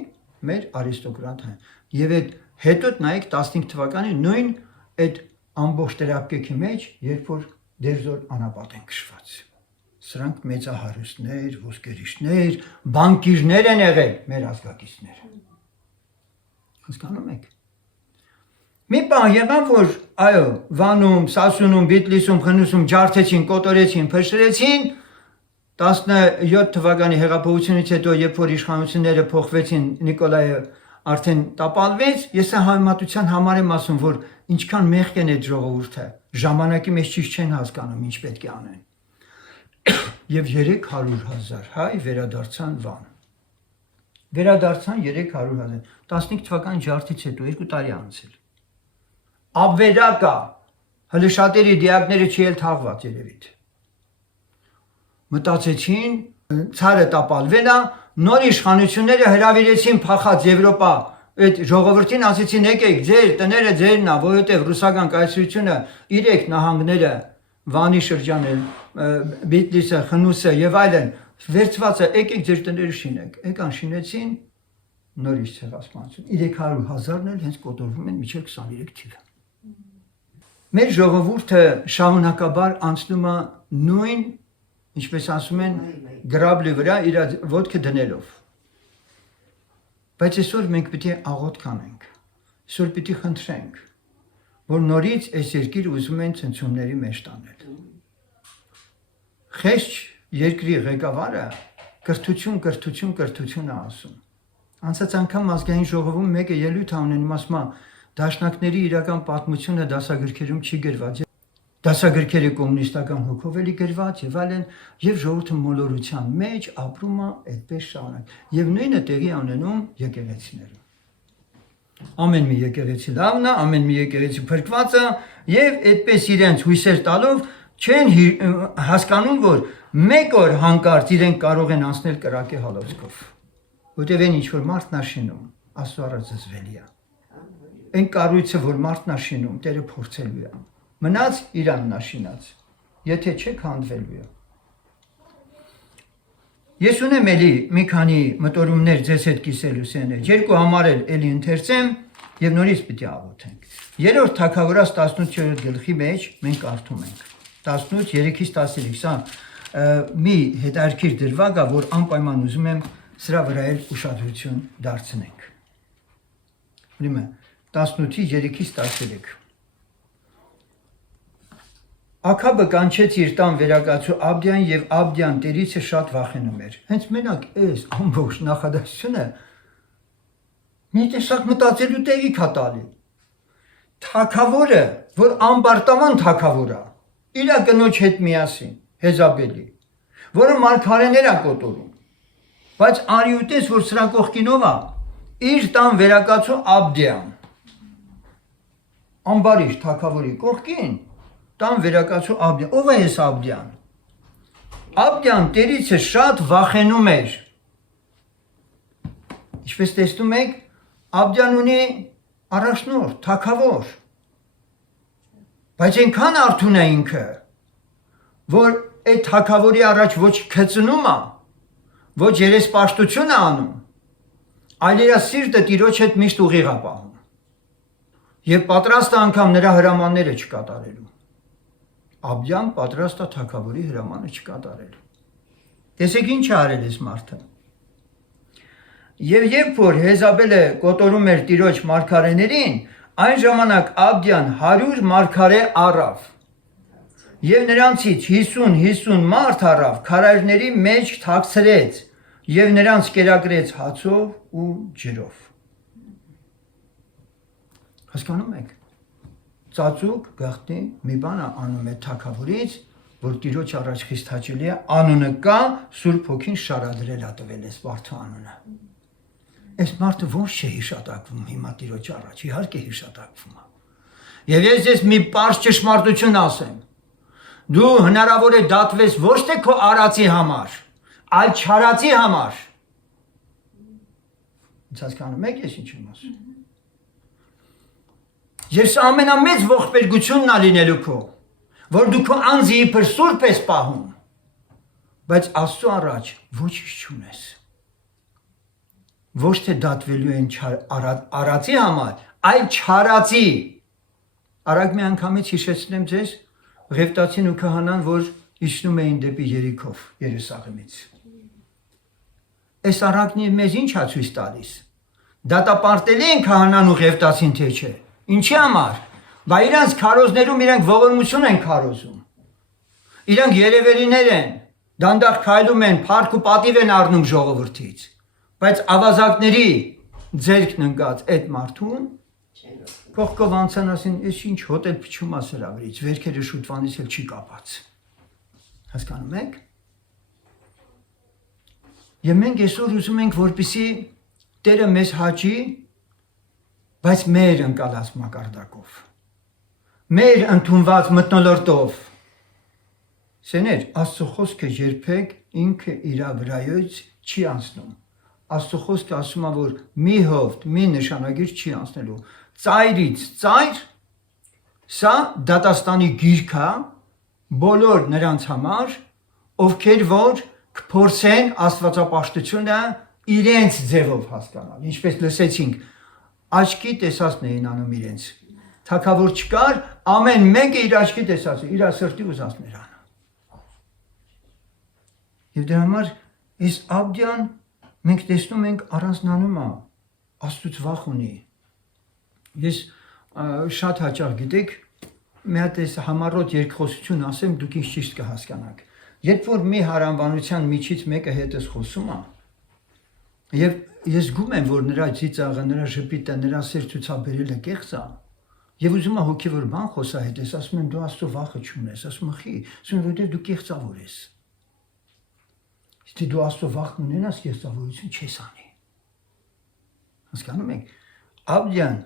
մեր արիստոկրատ են։ Եվ այդ հետո նայեք 15 թվականի նույն այդ ամբողջ տրապկեքի մեջ, երբ որ դերձոր անապատ են քշված։ Սրանք մեծահարուստներ, ոսկերիչներ, բանկիրներ են եղել մեր ազգակիցները։ Հասկանում եք։ Մի բան եղավ, որ այո, Վանում, Սասունում, Բիտլիսում, Խնուսում ջարդեցին, կոտորեցին, փշրեցին 17 թվականի հեղափոխությունից հետո, երբ որ իշխանությունները փոխվեցին, Նիկոլայը արդեն տապալվեց, ես համեմատության համար եմ ասում, որ ինչքան մեղք են այդ ժողովուրդը, ժամանակի մեջ ճիշտ չեն հասկանում, ինչ պետք է անեն։ Եվ 300,000 հայ վերադարձան Վան։ Վերադարձան 300,000։ 15 թվականի ջարդից հետո 2 տարի անցել։ Աբվերակա, հələ շատերի դիակները չի էլ թաղված երևիտ։ Մտածեցին, ցարը տապալվել է, նոր իշխանությունները հրավիրեցին փախած Եվրոպա, այդ ժողովրդին ասեցին եկեք, ձեր տները ձերն է, որովհետև ռուսական կայսրությունը 3 նահանգները, Վանի շրջանը, Բիտլիսը, Խնուսը եւ այլն, վերցված է, եկեք ձեր տները շինեք։ Եկան շինեցին, նորից ցեղասպանություն։ 300,000-ն էլ հենց կոտորվում են մինչև 23 թիվը։ Մեր ժողովուրդը շարունակաբար անցնում է նույն, ինչպես ասում են, գրաբլի վրա իր ոտքը դնելով։ Բայց այսօր մենք պիտի աղոթք անենք, այսօր պիտի խնդրենք, որ նորից այս երկիրը ուզում են ցնցումների մեջ տանել։ Խեղճ երկրի ղեկավարը կրթություն է ասում։ Անցած անգամ ազգային ժողովում մեկը ելույթ է ունենում, ասում է դաշնակների իրական պատմությունը դասագրքերում չի գրված։ Դասագրքերը կոմունիստական հոգով էլի գրված եւ այլն, եւ ժողովուրդը մոլորության մեջ ապրում է այդպես շարունակ։ Եվ նույնը տեղի ունենում եկեղեցիներում։ Ամեն մի եկեղեցի լավն է, ամեն մի եկեղեցի փրկված է եւ այդպես իրենց հույսեր տալով չեն հասկանում, որ մեկ օր հանկարծ իրենք կարող են անցնել կրակի հալոցքով։ Որտեւ այն ինչ որ մարդն է շինում, Աստծո առաջ զզվելի է։ Այն կառույցը, որ մարդն է շինում, Տերը փորձելու է։ Մնաց իրանն է շինած։ Եթե չէ, քանդվելու է։ Ես ունեմ էլի մի քանի մտորումներ ձեզ հետ կիսելու սեներ։ Երկու համար էլ էլի ընթերցեմ, Եվ նորից պիտի աղոթենք։ Երրորդ Թագավորաց 18-րդ գլխի մեջ մենք կարդում ենք 18 3-ից 13, սա մի հետաքրքիր դրվագ է, որ անպայման ուզում եմ սրա վրա էլ ուշադրություն դարձնենք։ Ուրեմն 18-ի 3-ից 13 Աքաբը կանչեց իր տան վերակացու Աբդիան եւ Աբդիան տերիցը շատ վախենում էր։ Հենց մենակ այս ամբողջ նախադասությունը մի տեսակ մտածելու տեղիք է տալի։ Թագավորը, որ ամբարտավան թագավոր է, իր կնոջ հետ միասին, Հեզաբելի, որը մարգարեներ է կոտորում, բայց արի ուտես, որ սրա կողքինով է, իր տան վերակացու Աբդիան, ամբարիշ թագավորի կողքին, տան վերակացու Աբդիան, ով է այս Աբդիան։ Աբդիան տերիցը շատ վախենում էր։ Ինչպես տեսնում եք, Աբդիան ունի առաջնորդ, թագավոր։ Բայց այնքան արթուն է ինքը, որ այդ թագավորի առաջ ոչ քծնում է, ոչ երեսպաշտություն է անում, այլ իր սիրտը Տիրոջ հետ միշտ ուղիղ է պահում։ Եվ պատրաստ է անգամ նրա հրամանները չկատարելու։ Աբդիան պատրաստ է թագավորի հրամանը չկատարելու։ Տեսեք ինչ է արել այս մարդը։ Եվ երբ որ Հեզաբելը կոտորում էր Տիրոջ մարգարեներին, այն ժամանակ Աբդիան 100 մարգարե առավ։ Եվ նրանցից 50 մարդ առավ, քարայրների մեջ թաքցրեց եւ նրանց կերակրեց հացով ու ջրով։ Հասկանում եք։ Ծածուկ գաղտնի մի բան անում է թագավորից, որ Տիրոջ առաջ խիստ հաճելի է, անունը կա, Սուրբ Հոգին շարադրել է տվել այս մարդու անունը։ Այս մարդը ոնց չէ հիշատակվում հիմա Տիրոջ առաջ, իհարկե հիշատակվում է։ Եվ ես ձեզ մի պարզ ճշմարտություն ասեմ։ Դու հնարավոր է դատվես ոչ թե քո արածի համար, այլ չարածի համար։ Ինչ հասկանում եք ես ինչ եմ ասում։ Եվ սա ամենամեծ ողբերգությունն է լինելու քո, որ դու քո անձի իբր սուրբ ես պահում, բայց Աստծո առաջ ոչինչ չունես։ Ոչ թե դատվելու են արածի համար, այլ չարածի։ Արագ մի անգամից հիշեցնեմ ձեզ Ղևտացին ու քահանան, որ իջնում էին դեպի Երիքով Երուսաղեմից։ Այս առակնի մեզ ինչ է ցույց տալիս։ Դատապարտելի են քահանան ու Ղևտացին թե չէ։ Ինչի համար։ Բա իրանց քարոզներում իրանք ողորմություն են քարոզում։ Իրանք երևելիներ են, դանդաղ քայլում են, փառք ու պատիվ են առնում ժողովրդից։ Բայց ավազակների ձերքն ընկած այդ մարդուն կողքով անցան ասին, ես ինչ հոտ էլ փչում է սրա վրից, վերքերը շուտվանից էլ չի կապած։ Հասկանում եք։ Եվ մենք այսօր ուզում ենք, որպեսզի Տերը մեզ հաճի, բայց մեր ընկալած մակարդակով, մեր ընդունված մթնոլորտով։ Սեներ, Աստծո խոսքը երբեք ինքը իր վրայից չի անցնում։ Աստծո խոսքը ասում է, որ մի հովտ, մի նշանագիր չի անցնելու։ Ծայրից ծայր, սա դատաստանի գիրք է բոլոր նրանց համար, ովքեր որ կփորձեն աստվածապաշտությունը իրենց ձևով հասկանալ, ինչպես լսեցինք, աչքի տեսածն էին անում իրենց։ Թագավոր չկար, ամեն մեկը իր աչքի տեսածը, իր սրտի ուզածներ անում։ Եվ դրա համար այս Աբդիան մենք տեսնում ենք առանձնանում է, Աստծուց վախ ունի։ Ես շատ հաճախ գիտեք, մի հատ այս համառոտ երկխոսություն ասեմ, դուք ինձ ճիշտ կհասկանաք։ Երբ որ մի հարանվանության միջից մեկը հետս խոսում է, եւ ես զգում եմ, որ նրա ծիծաղը, նրա ժպիտը, նրա սեր ցուցաբերելը կեղծ է, եւ ուզում եմ հոգեվոր բան խոսա հետս, ասում եմ դու Աստծո վախը չունես, ասում եմ խի, ասում եմ որտեղ դու կեղծավոր ես։ Եթե դու Աստծո վախ ունենաս, կեղծավորություն չես անի։ Հասկանում եք, Աբդիան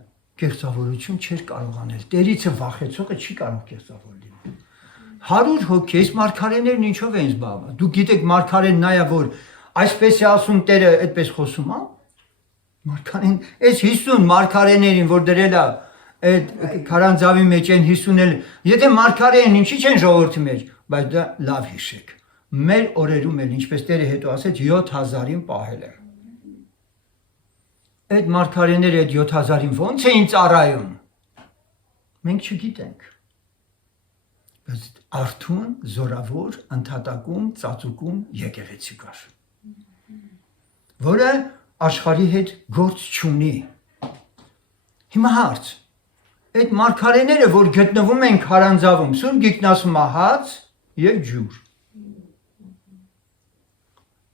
կեղծավորություն չէր կարող անել, Տերիցը վախեցողը չի կարող կեղծավոր լինել։ 100 հոգի, այս մարգարեներն ինչով են զբաղված։ Դուք գիտեք մարգարեն նա է, որ այսպես է ասում Տերը, այդպես խոսում է։ Մարգարեն, այս 50 մարգարեներին, որ դրել է այդ քարանձավի մեջ են 50-ել, եթե մարգարեն ինչի չեն ժողովրդի մեջ, բայց դա լավ հիշեք։ Մեր օրերում էլ ինչպես Տերը հետո ասեց 7000-ին պահել եմ։ այդ մարգարեները այդ 7000-ին ոնց էին ծառայում։ Մենք չգիտենք։ Բայց արթուն, զորավոր, ընդհատակում, ծածուկում եկեղեցի կար, որը աշխարհի հետ գործ չունի։ Հիմա հարց, այդ մարգարեները, որ գտնվում են քարանձավում, Սուրբ Գիրքն ասում է հաց եւ ջուր։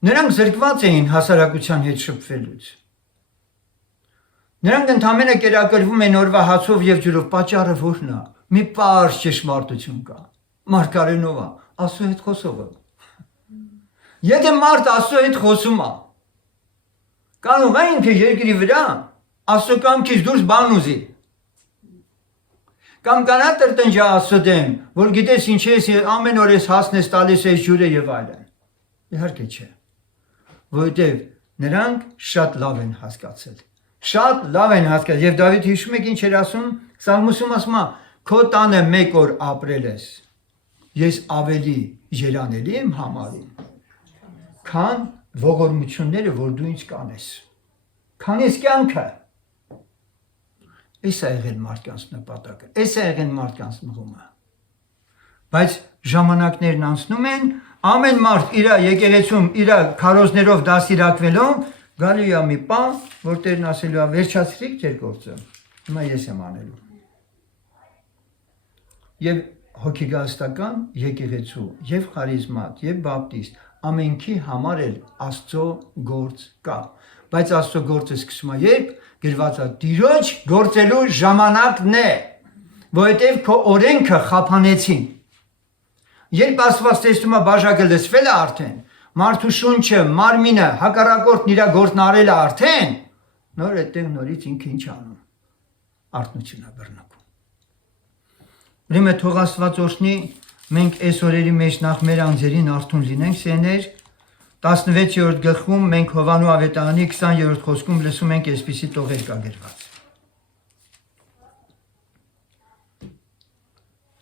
Նրանք զրկված էին հասարակության հետ շփվելուց։ Նրանք ընդամենը կերակրվում են օրվա հացով եւ ջուրով, պատճառը որն է։ Մի պարզ ճշմարտություն կա։ Մարգարենով է, Աստծո հետ խոսողը։ Եթե մարդ Աստծո հետ խոսում է, կարող է ինքը երկրի վրա Աստծո կամքից դուրս բան ուզի։ Կամ կանա տրտնջա Աստծո դեմ, որ գիտես ինչ ես ամեն օր ես հասն ես տալիս ես ջուրը եւ այլն։ Իհարկե չէ։ Որովհետեւ նրանք շատ լավ են հասկացել։ Շատ լավ են հասկացել եւ Դավիթ հիշում եք ինչ էր ասում Սաղմոսում ասում է քո տանը մեկ օր ապրել ես ես ավելի երանելի եմ համարում քան ողորմությունները որ դու ինձ կանես քան ես կյանքը Էս է եղել մարդկանց նպատակը էս է եղել մարդկանց մղումը բայց ժամանակներն անցնում են ամեն մարդ իր եկեղեցում իր քարոզներով դասիրակվելով գալու է մի բան, որ Տերն ասելու է վերջացրիք ձեր գործը, հիմա ես եմ անելու։ Եվ հոգեգաստական եկեղեցու, եւ խարիզմատ, եւ բապտիստ, ամենքի համար էլ Աստծո գործ կա։ Բայց Աստծո գործը սկսում է երբ գրված է Տիրոջ գործելու ժամանակն է, որովհետեւ քո օրենքը խափանեցին։ Երբ Աստված տեսնում է բաժակը լցվել է արդեն, մարդու շունչը, մարմինը, հակառակորդն իր գործն արել է արդեն, նոր այդտեղ նորից ինքը ինչ անում, արթնություն է բռնկում։ Ուրեմն թող Աստված օրհնի, մենք այս օրերի մեջ նախ մեր անձերին արթուն լինենք, սեներ, 16-րդ գլխում մենք Հովանու ավետարանի 20-րդ խոսքում լսում ենք այսպիսի տողեր կա գրված։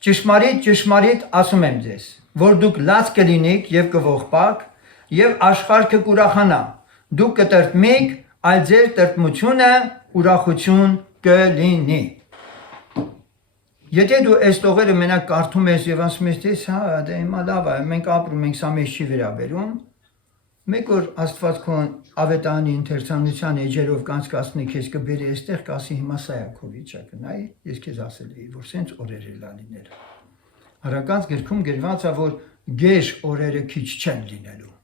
Ճշմարիտ ասում եմ ձեզ, որ դուք լաց կլինիք եւ կողողպաք Եվ աշխարհը կուրախանա, դուք կտրտմիք, այլ ձեր տրտմությունը ուրախություն կլինի։ Եթե դու այս տողերը մենակ կարդում ես եւ ասում ես, հա, դա հիմա լավ է, մենք ապրում ենք, սա մեզ չի վերաբերում, մեկ օր Աստված քո ավետարանի ընթերցանության էջերով կանցկացնի քեզ կբերի այստեղ, կասի հիմա սա է քո վիճակը, նայ, ես քեզ ասել էի, որ սենց օրեր էլ լինել։ Հարականց գրքում գրված է, որ գեշ օրերը քիչ չեն լինելու։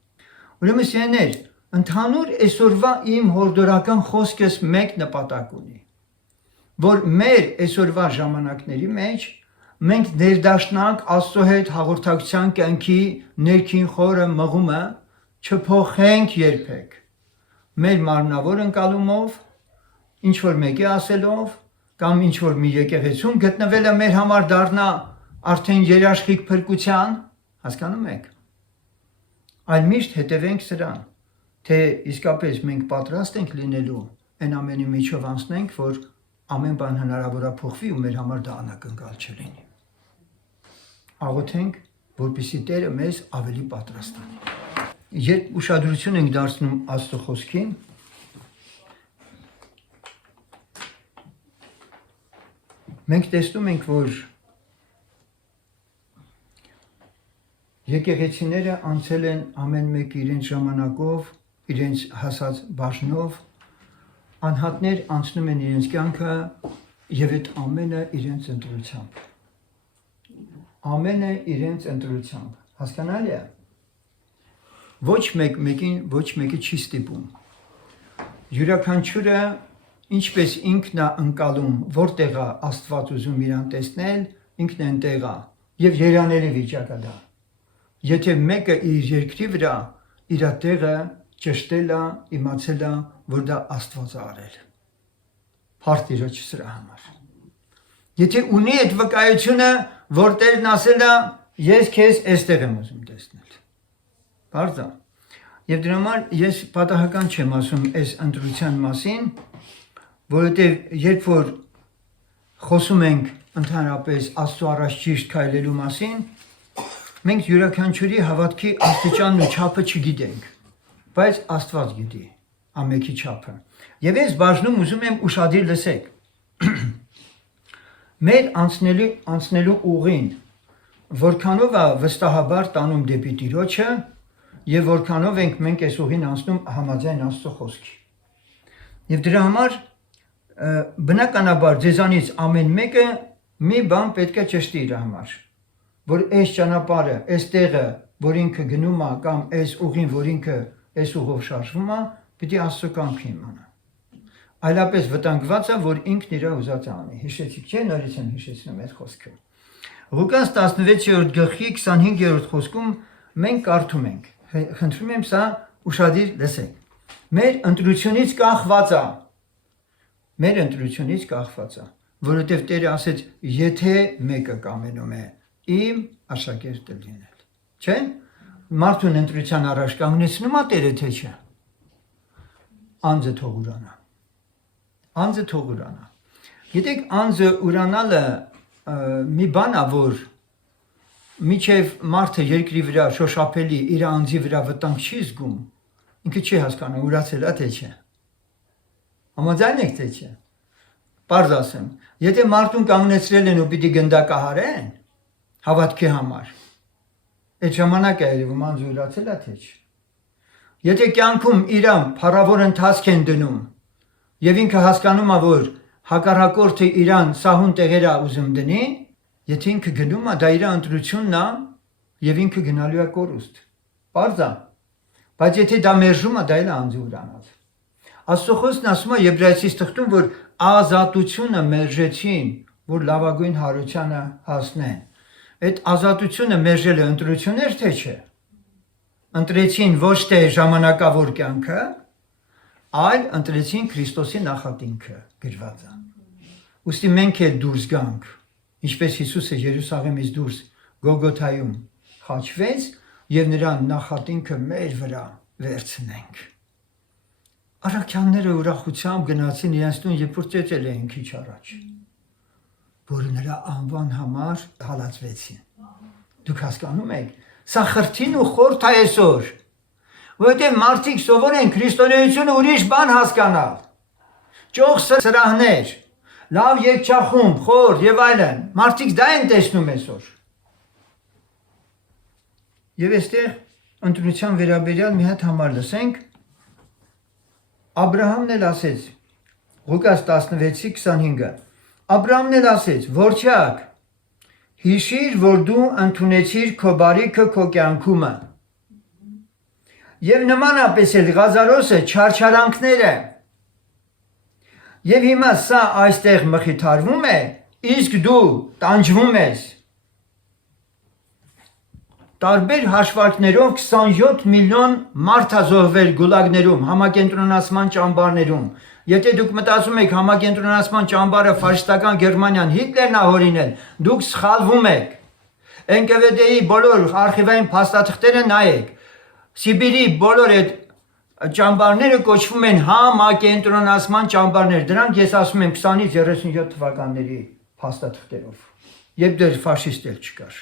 Ուրեմն սեներ, ընդհանուր այսօրվա իմ հորդորական խոսքս մեկ նպատակ ունի, որ մեր այսօրվա ժամանակների մեջ մենք ներդաշնանք Աստծո հետ հաղորդակցության կյանքի ներքին խորը մղումը չփոխենք երբեք։ Մեր մարմնավոր ընկալումով, ինչ որ մեկի ասելով, կամ ինչ որ մի եկեղեցում գտնվելը մեր համար դառնա արդեն երաշխիք փրկության, հասկանում եք։ Այլ միշտ հետևենք սրան, թե իսկապես մենք պատրաստ ենք լինելու այն ամենի միջով անցնենք, որ ամեն բան հնարավոր է փոխվի ու մեր համար դա անակնկալ չլինի։ Աղոթենք, որպեսզի Տերը մեզ ավելի պատրաստ անի։ Երբ ուշադրություն ենք դարձնում Աստծո խոսքին, մենք տեսնում ենք, որ եկեղեցիները անցել են ամեն մեկ իրենց ժամանակով, իրենց հասած բաժնով, անհատներ անցնում են իրենց կյանքը եւ այդ ամենը իրենց ընտրությամբ։ Ամենը իրենց ընտրությամբ։ Հասկանալի է։ Ոչ մեկին ոչ մեկի չի ստիպում։ Յուրաքանչյուրը ինչպես ինքն է ընկալում, որտեղ է Աստված ուզում իրան տեսնել, ինքն այնտեղ է եւ երանելի վիճակը դա։ Եթե մեկը իր երկրի վրա իր տեղը ճշտել է, իմացել է, որ դա Աստված է արել։ Փառք Տիրոջ սրա համար։ Եթե ունի այդ վկայությունը, որ Տերն ասել է, ես քեզ այստեղ եմ ուզում տեսնել։ Բարձա։ Եվ դրա համար ես պատահական չեմ ասում այս ընտրության մասին, որովհետև երբ որ խոսում ենք ընդհանրապես Աստծո առաջ ճիշտ քայլելու մասին, մենք յուրաքանչյուրի հավատքի աստիճանն ու չափը չգիտենք, բայց Աստված գիտի ամենքի չափը։ Եվ ես բաժնում ուզում եմ ուշադիր լսեք։ Մեր անցնելու ուղին որքանով է վստահաբար տանում դեպի Տիրոջը եւ որքանով ենք մենք այս ուղին անցնում համաձայն Աստծո խոսքի։ Եվ դրա համար բնականաբար ձեզանից ամեն մեկը մի բան պետք է ճշտի իր համար, որ այս ճանապարհը, այս տեղը, որ ինքը գնում է կամ այս ուղին, որ ինքը այս ուղով շարժվում է, պիտի Աստծո կամքի իմանա։ Այլապես վտանգված է, որ ինքն իր ուզածը անի։ Հիշեցիք, չէ՞, նորից եմ հիշեցնում այդ խոսքը։ Ղուկաս 16-րդ գլխի 25-րդ խոսքում մենք կարդում ենք։ Խնդրում եմ սա ուշադիր լսեք։ Մեր ընտրությունից կախված է։ Մեր ընտրությունից կախված է, որովհետև Տերը ասեց, եթե մեկը կամենում է իմ աշակերտը լինել։ Չէ՞։ Մարդուն ընտրության առաջ կանգնեցնում է Տերը, թե չէ։ Անձը թող ուրանա։ Անձը թող ուրանա։ Գիտեք, անձը ուրանալը մի բան է, որ միջև մարդը երկրի վրա շոշափելի իր անձի վրա վտանգ չի զգում, ինքը չի հասկանում ուրացել է թե չէ։ Համաձայն եք թե չէ։ Պարզ ասեմ, եթե մարդուն կանգնեցրել են ու պիտի գնդակահարեն հավատքի համար, այդ ժամանակ է երևում անձը ուրացել է թե չէ։ Եթե կյանքում իրան փառավոր ընթացք են դնում եւ ինքը հասկանում է, որ հակառակորդը իրան սահուն տեղեր է ուզում դնի, եթե ինքը գնում է, դա իր ընտրությունն է եւ ինքը գնալու է կորուստ։ Պարզ է։ Բայց եթե դա մերժում է, դա էլ է անձի ուրանալ։ Աստծո խոսքն ասում է Եբրայեցիս թղթում, որ ազատությունը մերժեցին, որ լավագույն հարությանը հասնեն։ Այդ ազատությունը մերժելը ընտրություն էր թե չէ։ Ընտրեցին ոչ թե ժամանակավոր կյանքը, այլ ընտրեցին Քրիստոսի նախատինքը գրված է։ Ուստի մենք էլ դուրս գանք, ինչպես Հիսուսը Երուսաղեմից դուրս Գողգոթայում խաչվեց եւ նրան նախատինքը մեր վրա վերցնենք։ Առաքյալները ուրախությամբ գնացին իրենց տուն, երբ որ ծեծել էին քիչ առաջ, որ նրա անվան համար հալածվեցին։ Դուք հասկանում եք, սա խրթին ու խորթ է այսօր, որովհետև մարդիկ սովոր են քրիստոնեությունը ուրիշ բան հասկանալ։ Ճոխ սրահներ, լավ երգչախումբ, խոր եւ այլն, մարդիկ դա են տեսնում այսօր։ Եվ այստեղ ընտրության վերաբերյալ մի հատ համար լսենք։ Աբրահամն էլ ասեց, Ղուկաս 16:25-ը, Աբրահամն էլ ասեց, որդյակ, հիշիր, որ դու ընդունեցիր քո բարիքը քո կյանքումը։ Եվ նմանապես էլ Ղազարոսը չարչարանքները։ Եվ հիմա սա այստեղ մխիթարվում է, իսկ դու տանջվում ես։ Տարբեր հաշվարկներով 27 միլիոն մարդ է զոհվել գուլագներում, համակենտրոնացման ճամբարներում։ Եթե դուք մտածում եք համակենտրոնացման ճամբարը ֆաշիստական Գերմանիան Հիտլերն է հորինել, դուք սխալվում եք։ NKVD-ի բոլոր արխիվային փաստաթղթերը նայեք։ Սիբիրի բոլոր այդ ճամբարները կոչվում են համակենտրոնացման ճամբարներ։ Դրանք ես ասում եմ 20-ից 37 թվականների փաստաթղթերով։ Երբ դեռ ֆաշիստ էլ չկար։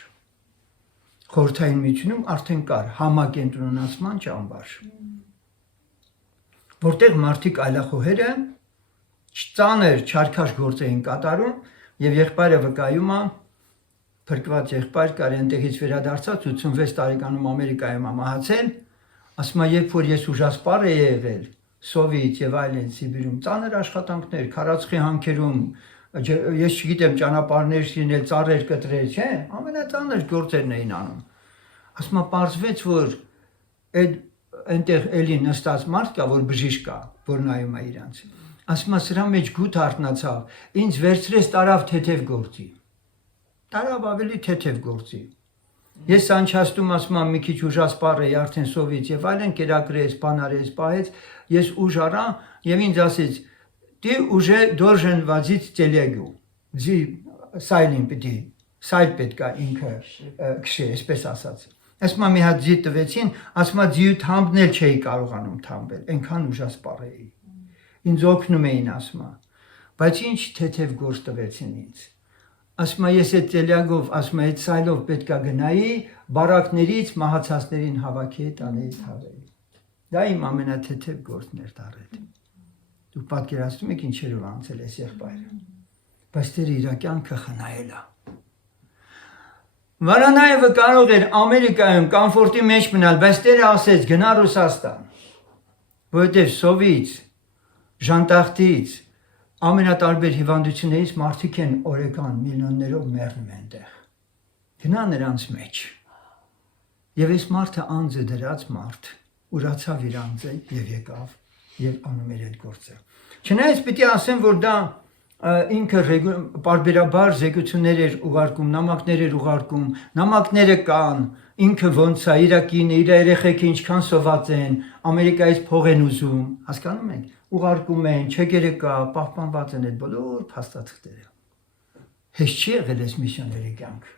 Խորհրդային միությունում արդեն կար համակենտրոնացման ճամբար, որտեղ մարդիկ այլախոհերը ծանր չարքաշ գործ էին կատարում եւ եղբայրը վկայում է, փրկված եղբայր կար այնտեղից վերադարձած 86 տարեկանում Ամերիկայում մահացել, ասում է, երբ որ ես ուժասպառ էի եղել, Սովիետ եւ այլն Սիբիրում ծանր աշխատանքներ, քարածխի հանքերում, ես չգիտեմ ճանապարհներ շինել, ծառեր կտրել, չէ, ամենածանր գործերն էին անում։ Ասում է, պարզվեց, որ այդ այնտեղ էլի նստած մարդ կա, որ բժիշկ կա, որ նայում է իրանց։ Ասում է, սրա մեջ գութ արթնացավ, ինձ վերցրեց տարավ թեթև գործի։ Տարավ ավելի թեթև գործի։ Ես Սանչաստում ասում եմ, մի քիչ ուժասպառ էի, արդեն Սովիետ եւ այլն, կերակրեց, բանարեց, պահեց, ես ուժ առա եւ ինձ ասեց, ты уже должен возить телегу, սայլին պիտի, սայլ պետք է ինքը քշի, այսպես ասած։ Ասում եմ, մի հատ ձի տվեցին, ասում եմ, ձիու թամբնել չէի կարողանում թամբել, այնքան ուժասպառ էի։ Ինձ օգնում էին, ասում եմ, բայց ինչ թեթև գործ տվեցին ինձ։ Ասում եմ, ես այդ տելյագով, ասում եմ, այդ սայլով պետք է գնայի, բարակներից մահացածներին հավաքի տանեի թավերի։ Դա իմ ամենաթեթև գործն էր դարել։ Դուք պատկերացնում եք ինչերով անցել այս եղբայրը։ Բայց Տերը իր կյանքը խնայել է։ Վարանաևը կարող էր Ամերիկայում կոմֆորտի մեջ մնալ, բայց Տերը ասեց գնա Ռուսաստան, որովհետև սովից, ժանտախտից, ամենատարբեր հիվանդություններից մարդիկ են օրական միլիոններով մեռնում այնտեղ։ Գնա նրանց մեջ։ Եվ այս մարդը անձը դրած մարդ, ուրացավ իր անձը եւ եկավ եւ անում էր այդ գործը։ Չնայած պիտի ասեմ, որ դա ինքը պարբերաբար զեկուցումներ էր ուղարկում, նամակներ էր ուղարկում, նամակները կան, ինքը ոնց է, իր կինը, իր երեխեքը ինչքան սոված են, Ամերիկայից փող են ուզում, հասկանում եք, ուղարկում են, չեկերը կա, պահպանված են այդ բոլոր փաստաթղթերը։ Հեշտ չի եղել այս միսիոների կյանքը։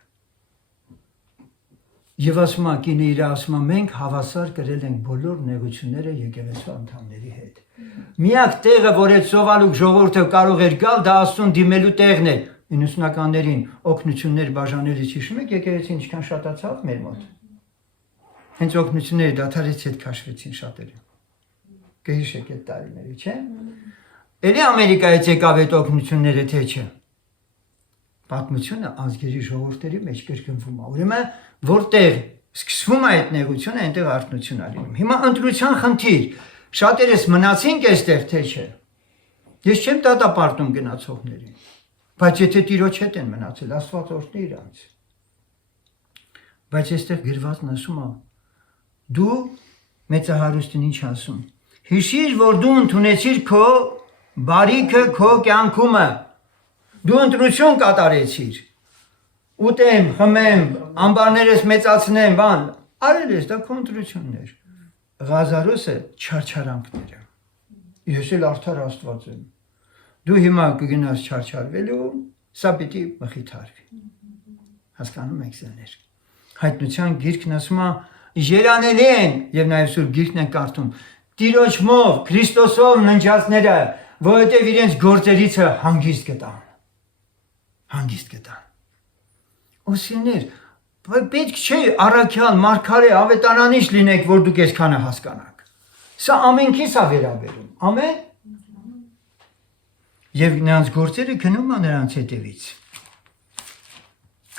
Եվ ասում է, կինը իր ասում է, մենք հավասար կրել ենք բոլոր նեղությունները եկեղեցու անդամների հետ։ Միակ տեղը, որ այդ սովալուկ ժողովուրդը կարող էր գալ, դա Աստծուն դիմելու տեղն էր։ 90-ականներին օգնություններ բաժանելիս հիշում եք եկեղեցին ինչքան շատացավ մեր մոտ։ Հենց օգնությունները դադարեցի հետ քաշվեցին շատերը։ Կհիշեք այդ տարիների, չէ՞։ Էլի Ամերիկայից եկավ այդ օգնությունները, թե չէ։ Պատմությունը ազգերի ժողովուրդների մեջ կրկնվում է։ Ուրեմն որտեղ սկսվում է այդ նեղությունը, այնտեղ արթնություն է լինում։ Հիմա ընտրության խնդիր։ Շատերս մնացինք այստեղ, թե չէ։ Ես չեմ դատապարտում գնացողներին, բայց եթե Տիրոջ հետ են մնացել, Աստված օրհնի իրանց։ Բայց այստեղ գրվածն ասում է. դու մեծահարուստին ինչ ասում։ Հիշիր, որ դու ընդունեցիր քո բարիքը քո կյանքումը։ Դու ընտրություն կատարեցիր։ Ուտեմ, խմեմ, ամբարներս մեծացնեմ, բան, արել ես, դա քո ընտրությունն էր։ Ղազարոսը չարչարանքները։ Ես էլ արդար Աստված եմ։ Դու հիմա կգնաս չարչարվելու, սա պիտի մխիթարվի։ Հասկանում եք սեներ։ Հայտնության գիրքն ասում է, երանելի են, եւ նաեւ Սուրբ գիրքն են կարդում, Տիրոջմով, Քրիստոսով ննջածները, որովհետեւ իրենց գործերիցը հանգիստ գտան։ Հանգիստ գտան։ Ոսիներ, պետք չէ առաքյալ, մարգարե, ավետարանիչ լինեք, որ դուք այսքանը հասկանաք։ Սա ամենքիս է վերաբերում։ Ամեն։ Եվ նրանց գործերը գնում են նրանց հետևից։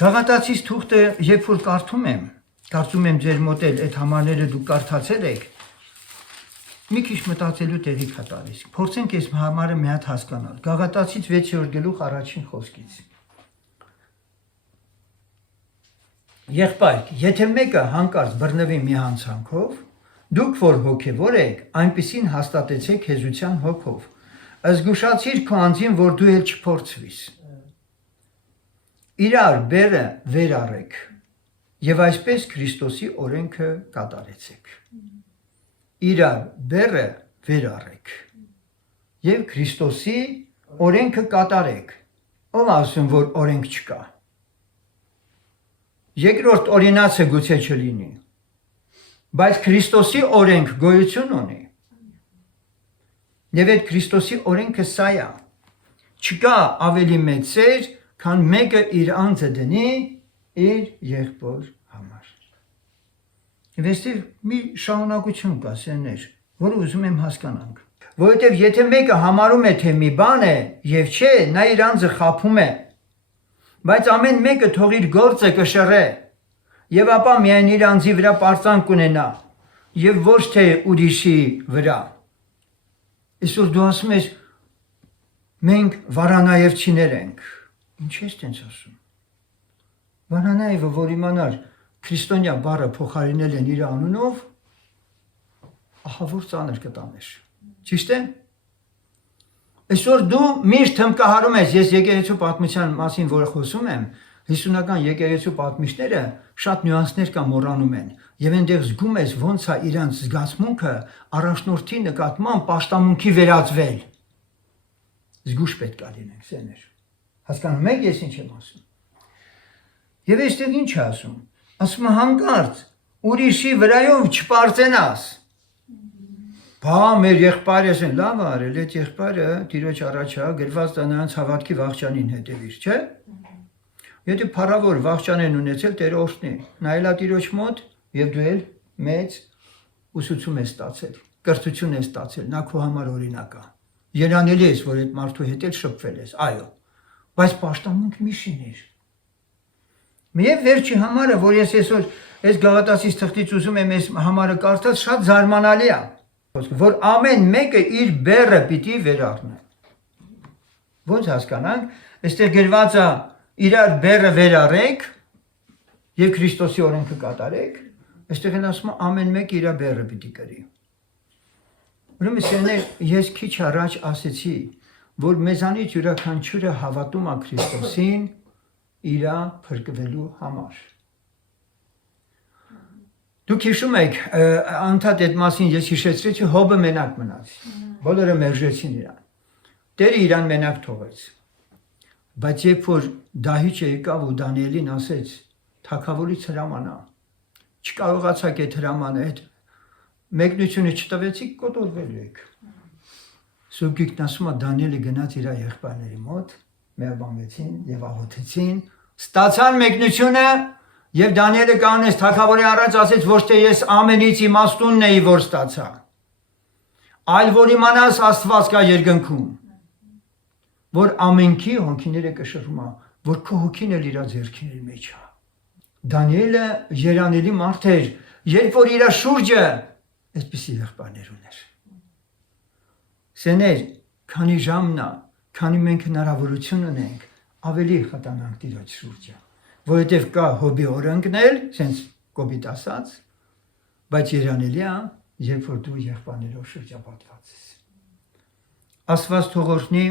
Գաղատացիս թուղթը, երբ որ կարդում եմ, կարծում եմ ձեր մոտ էլ այդ համարները դուք կարդացել եք, մի քիչ մտածելու տեղիք է տալիս։ Փորձենք այս համարը մի հատ հասկանալ։ Գաղատացից 6-րդ գլուխ առաջին խոսքից։ Եղբայր, եթե մեկը հանկարծ բռնվի մի հանցանքով, դուք որ հոգևոր եք, այնպիսին հաստատեցեք հեզության հոգով։ Զգուշացիր քո անձին, որ դու էլ չփորձվիս։ Իրար բերը վեր առեք եւ այսպես Քրիստոսի օրենքը կատարեցեք։ Իրար բերը վեր առեք եւ Քրիստոսի օրենքը կատարեք։ Ով ասում, որ օրենք չկա։ Երկրորդ օրինացը գուցե չլինի, բայց Քրիստոսի օրենք գոյություն ունի։ Եվ այդ Քրիստոսի օրենքը սա է. չկա ավելի մեծ սեր, քան մեկը իր անձը դնի իր եղբոր համար։ Եվ այստեղ մի շարունակություն կա, սերներ, որը ուզում եմ հասկանանք։ Որովհետև եթե մեկը համարում է, թե մի բան է եւ չէ, նա իր անձը խաբում է։ Բայց ամեն մեկը թող իր գործը կշռե եւ ապա միայն իր անձի վրա պարծանք կունենա եւ ոչ թե ուրիշի վրա։ Այսօր դու ասում ես մենք վարանաևչիներ ենք։ Ինչ ես տենց ասում։ Վարանաևը, որ իմանար քրիստոնյա բառը փոխարինել են իր անունով, ահա որ ծանր կտանеш։ Ճիշտ է։ Այսօր դու միշտ հմկահարում ես, ես եկեղեցու պատմության մասին, որ խոսում եմ, 50-ական եկեղեցու պատմիչները շատ նյուանսներ կա մոռանում են, եւ այնտեղ զգում ես ոնց է իրանց զգացմունքը առաջնորդի նկատմամբ պաշտամունքի վերածվել։ Զգուշ պետք է լինենք, սեներ։ Հասկանում եք ես ինչ եմ ասում։ Եվ այստեղ ինչ է ասում։ Ասում է հանկարծ ուրիշի վրայով չպարծենաս։ Բա մեր եղբայրս են լավ արել, այդ եղբայրը Տիրոջ առաջա գրված է նրանց հավատքի վախճանին հետևիր, չէ՞։ Եթե փառավոր վախճան են ունեցել, Տերը օրհնի։ Նայելա Տիրոջ մոտ եւ դու էլ մեծ ուսուցում ես ստացել, կրթություն ես ստացել, նա քո համար օրինակ է։ Երանելի ես, որ այդ մարդու հետ էլ շփվել ես, այո, բայց պաշտամունք մի շիներ։ Միև վերջի համարը, որ ես այսօր այս Գաղատացիս թղթից ուզում եմ այս համարը կարդալ, շատ զարմանալի է, որ ամեն մեկը իր բեռը պիտի վերառնի։ Ոնց հասկանանք, այստեղ գրված է իրար բեռը վերառեք եւ Քրիստոսի օրենքը կատարեք, այստեղ են ասում ամեն մեկ իր բեռը պիտի կրի։ Ուրեմն սերներ, ես քիչ առաջ ասեցի, որ մեզանից յուրաքանչյուրը հավատում է Քրիստոսին իր փրկվելու համար։ Դուք հիշում եք, անդադ այդ մասին ես հիշեցրեցի, Հոբը մենակ մնաց։ Բոլորը մերժեցին իրան։ Տերը իրան մենակ թողեց։ Բայց երբ որ Դահիճը եկավ ու Դանիելին ասեց, թագավորից հրամանա, չկարողացաք այդ հրամանը, այդ մեկնությունը չտվեցիք, կոտորվելու եք։ Սուրբ Գիրքն ասում է, Դանիելը գնաց իր եղբայրների մոտ, միաբանվեցին եւ աղոթեցին, ստացան մեկնությունը եւ Դանիելը կանես թագավորի առաջ ասեց, ոչ թե ես ամենից իմաստունն էի, որ ստացա, այլ որ իմանաս Աստված կա երկնքում, որ ամենքի հոգիները կշռում է, որ քո հոգին էլ իր ձեռքերի մեջ է։ Դանիելը երանելի մարդ էր, երբ որ իր շուրջը այդպիսի եղբայրներ ուներ։ Սեներ, քանի ժամն է, քանի մենք հնարավորություն ունենք, ավելի խտանանք Տիրոջ շուրջը, որովհետև կա Հոբի օրենքներ, sense կոպիտ ասած, բայց երանելի է, երբ որ դու եղբայրներով շրջապատված ես։ Աստված թող օրհնի,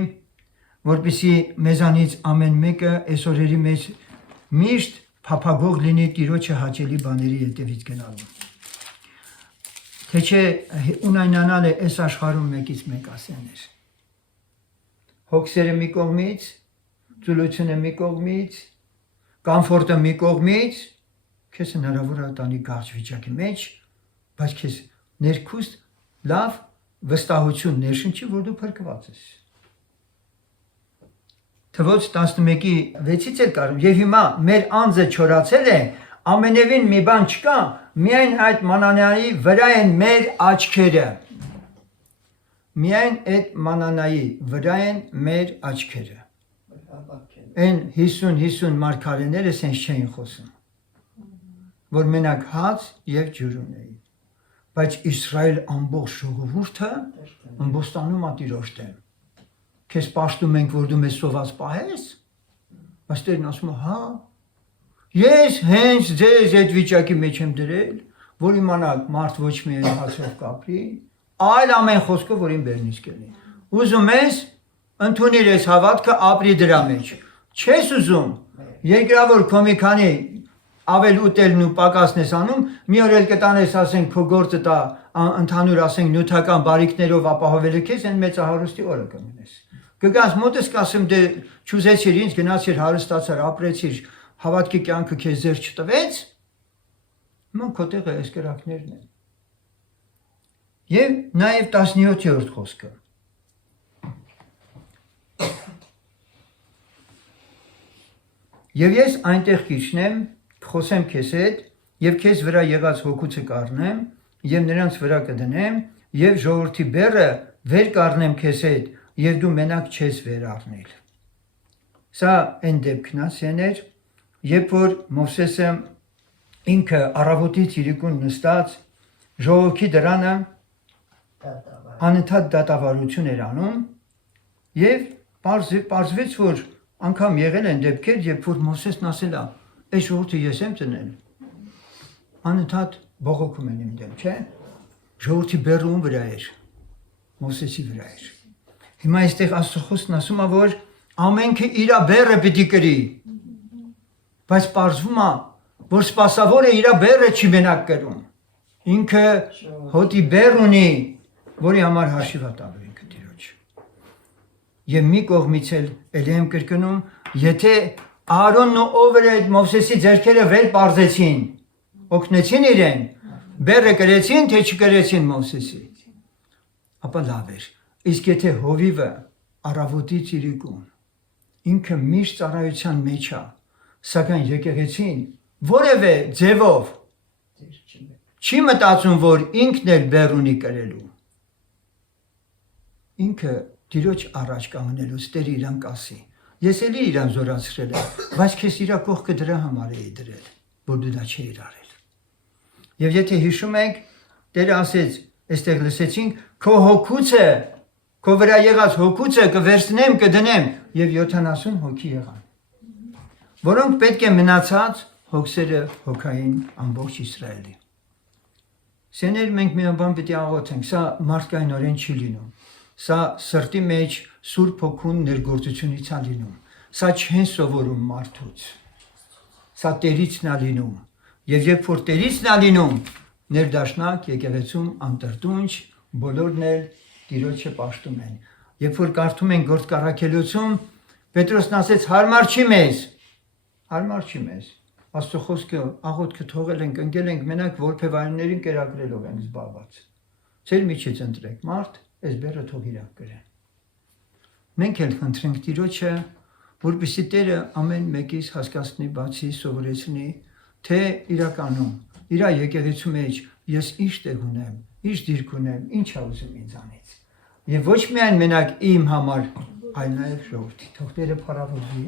որպեսզի մեզանից ամեն մեկը այս օրերի մեջ միշտ փափագող լինի Տիրոջը հաճելի բաների հետևից գնալու։ Թե չէ ունայնանալ է այս աշխարհում մեկից մեկ ասեներ։ Հոգսերը մի կողմից, ծուլությունը մի կողմից, կոմֆորտը մի կողմից, քեզ հնարավոր է տանի կարճ վիճակի մեջ, բայց քեզ ներքուստ լավ վստահություն ներշնչի, որ դու փրկված ես։ Թվոց 11:6-ից էլ կարում, եւ հիմա մեր անձը չորացել է, ամենևին մի բան չկա, միայն այդ մանանայի վրա են մեր աչքերը։ Միայն այդ մանանայի վրա են մեր աչքերը։ Այն 50 մարգարեները սենց չէին խոսում, որ մենակ հաց եւ ջուր ունեին։ Բայց Իսրայել ամբողջ ժողովուրդը ըմբոստանում է Տիրոջ դեմ։ Քեզ պաշտում ենք, որ դու մեզ սոված պահես, բայց Տերն ասում է, հա, ես հենց ձեզ այդ վիճակի մեջ եմ դրել, որ իմանաք մարդ ոչ միայն հացով կապրի, այլ ամեն խոսքով, որ իմ բերնից կլինի։ Ուզում ես, ընդունիր ես հավատքը, ապրի դրա մեջ։ Չես ուզում, երկրավոր քո մի քանի ավել ուտելն ու պակասն ես անում, մի օր էլ կտանես, ասենք, քո գործը տա ընդհանուր, ասենք, նյութական բարիքներով ապահովելու քեզ, այն մեծահարուստի օրը կմնես։ Կգաս մոտս կասեմ, դե չուզեցիր ինձ, գնացիր հարստացար, ապրեցիր, հավատքի կյանքը քեզ ձեռ չտվեց, ման քո տեղը այս կրակներն են։ Եվ նաև 17-րդ խոսքը։ Եվ ես այնտեղ կիջնեմ, խոսեմ քեզ հետ, եւ քեզ վրա եղած հոգուցը կառնեմ, եւ նրանց վրա կդնեմ, եւ ժողովրդի բեռը վեր կառնեմ քեզ հետ, եւ դու մենակ չես վեր առնել։ Սա այն դեպքն է, սեներ, երբ որ Մովսեսը ինքը առավոտից իրիկուն նստած ժողովրդի դրանը անընդհատ դատավարություն էր անում եւ պարզվեց, որ անգամ եղել են դեպքեր, երբ որ Մովսեսն ասել է, այս ժողովուրդը ես եմ ծնել, անընդհատ բողոքում են իմ դեմ, չէ՞։ Ժողովրդի բեռը ում վրա էր, Մովսեսի վրա էր։ Հիմա այստեղ Աստծո ասում է, որ ամենքը իր բեռը պիտի կրի, բայց պարզվում է, որ սպասավորը իր բեռը չի մենակ կրում, ինքը հոտի բեռ ունի, որի համար հաշիվ է տալու ինքը Տիրոջ։ Եվ մի կողմից էլ եմ կրկնում, եթե Ահարոնն ու ով էր այդ Մովսեսի ձեռքերը վեր պարզեցին, օգնեցին իրեն, բեռը կրեցին, թե չկրեցին Մովսեսի, ապա լավ էր։ Իսկ եթե հովիվը առավոտից իրիկուն, ինքը միշտ ծառայության մեջ է, սակայն եկեղեցին որևէ ձևով չի մտածում, որ ինքն էլ բեռ ունի կրելու, ինքը Տիրոջ առաջ կանգնելուց Տերը իրան կասի. Ես էլի իրան զորացրել եմ, բայց քեզ իրա կողքը դրա համար էի դրել, որ դու դա չէիր արել։ Եվ եթե հիշում եք, Տերը ասեց, այստեղ լսեցինք, քո հոգուցը, քո վրա եղած հոգուցը կվերցնեմ, կդնեմ, եւ 70 հոգի եղան, որոնք պետք է մնացած հոգսերը հոգային ամբողջ Իսրայելի։ Սեներ մենք մի բան պետք է աղոթենք, սա մարդկայնորեն չի լինում։ Սա սրտի մեջ Սուրբ Հոգուն ներգործությունից է լինում։ Սա չեն սովորում մարդուց։ Սա Տերիցն է լինում։ Եվ երբ որ Տերիցն է լինում, ներդաշնակ եկեղեցում անտրտունջ բոլորն էլ Տիրոջը պաշտում են։ Երբ որ կարդում են Գործք Առաքելություն, Պետրոսն ասեց. հարմար չի մեզ։ Հարմար չի մեզ։ Աստծո խոսքը աղոթքը թողել ենք, ընկել ենք մենակ որբևայիններին կերակրելով ենք զբաղված։ Ձեր միջից ընտրեք մարդ, այս բերը թող իրակ կրեն։ Մենք էլ խնդրենք Տիրոջը, որպեսզի Տերը ամեն մեկից հասկացնի, բացի, սովորեցնի, թե իրականում իր եկեղեցու մեջ ես ինչ տեղ ունեմ, ինչ դիրք ունեմ, ինչ ա ուզում ինձանից։ Եվ ոչ միայն մենակ իմ համար, այլ նաև ժողովրդի։ Թող Տերը փառավորվի։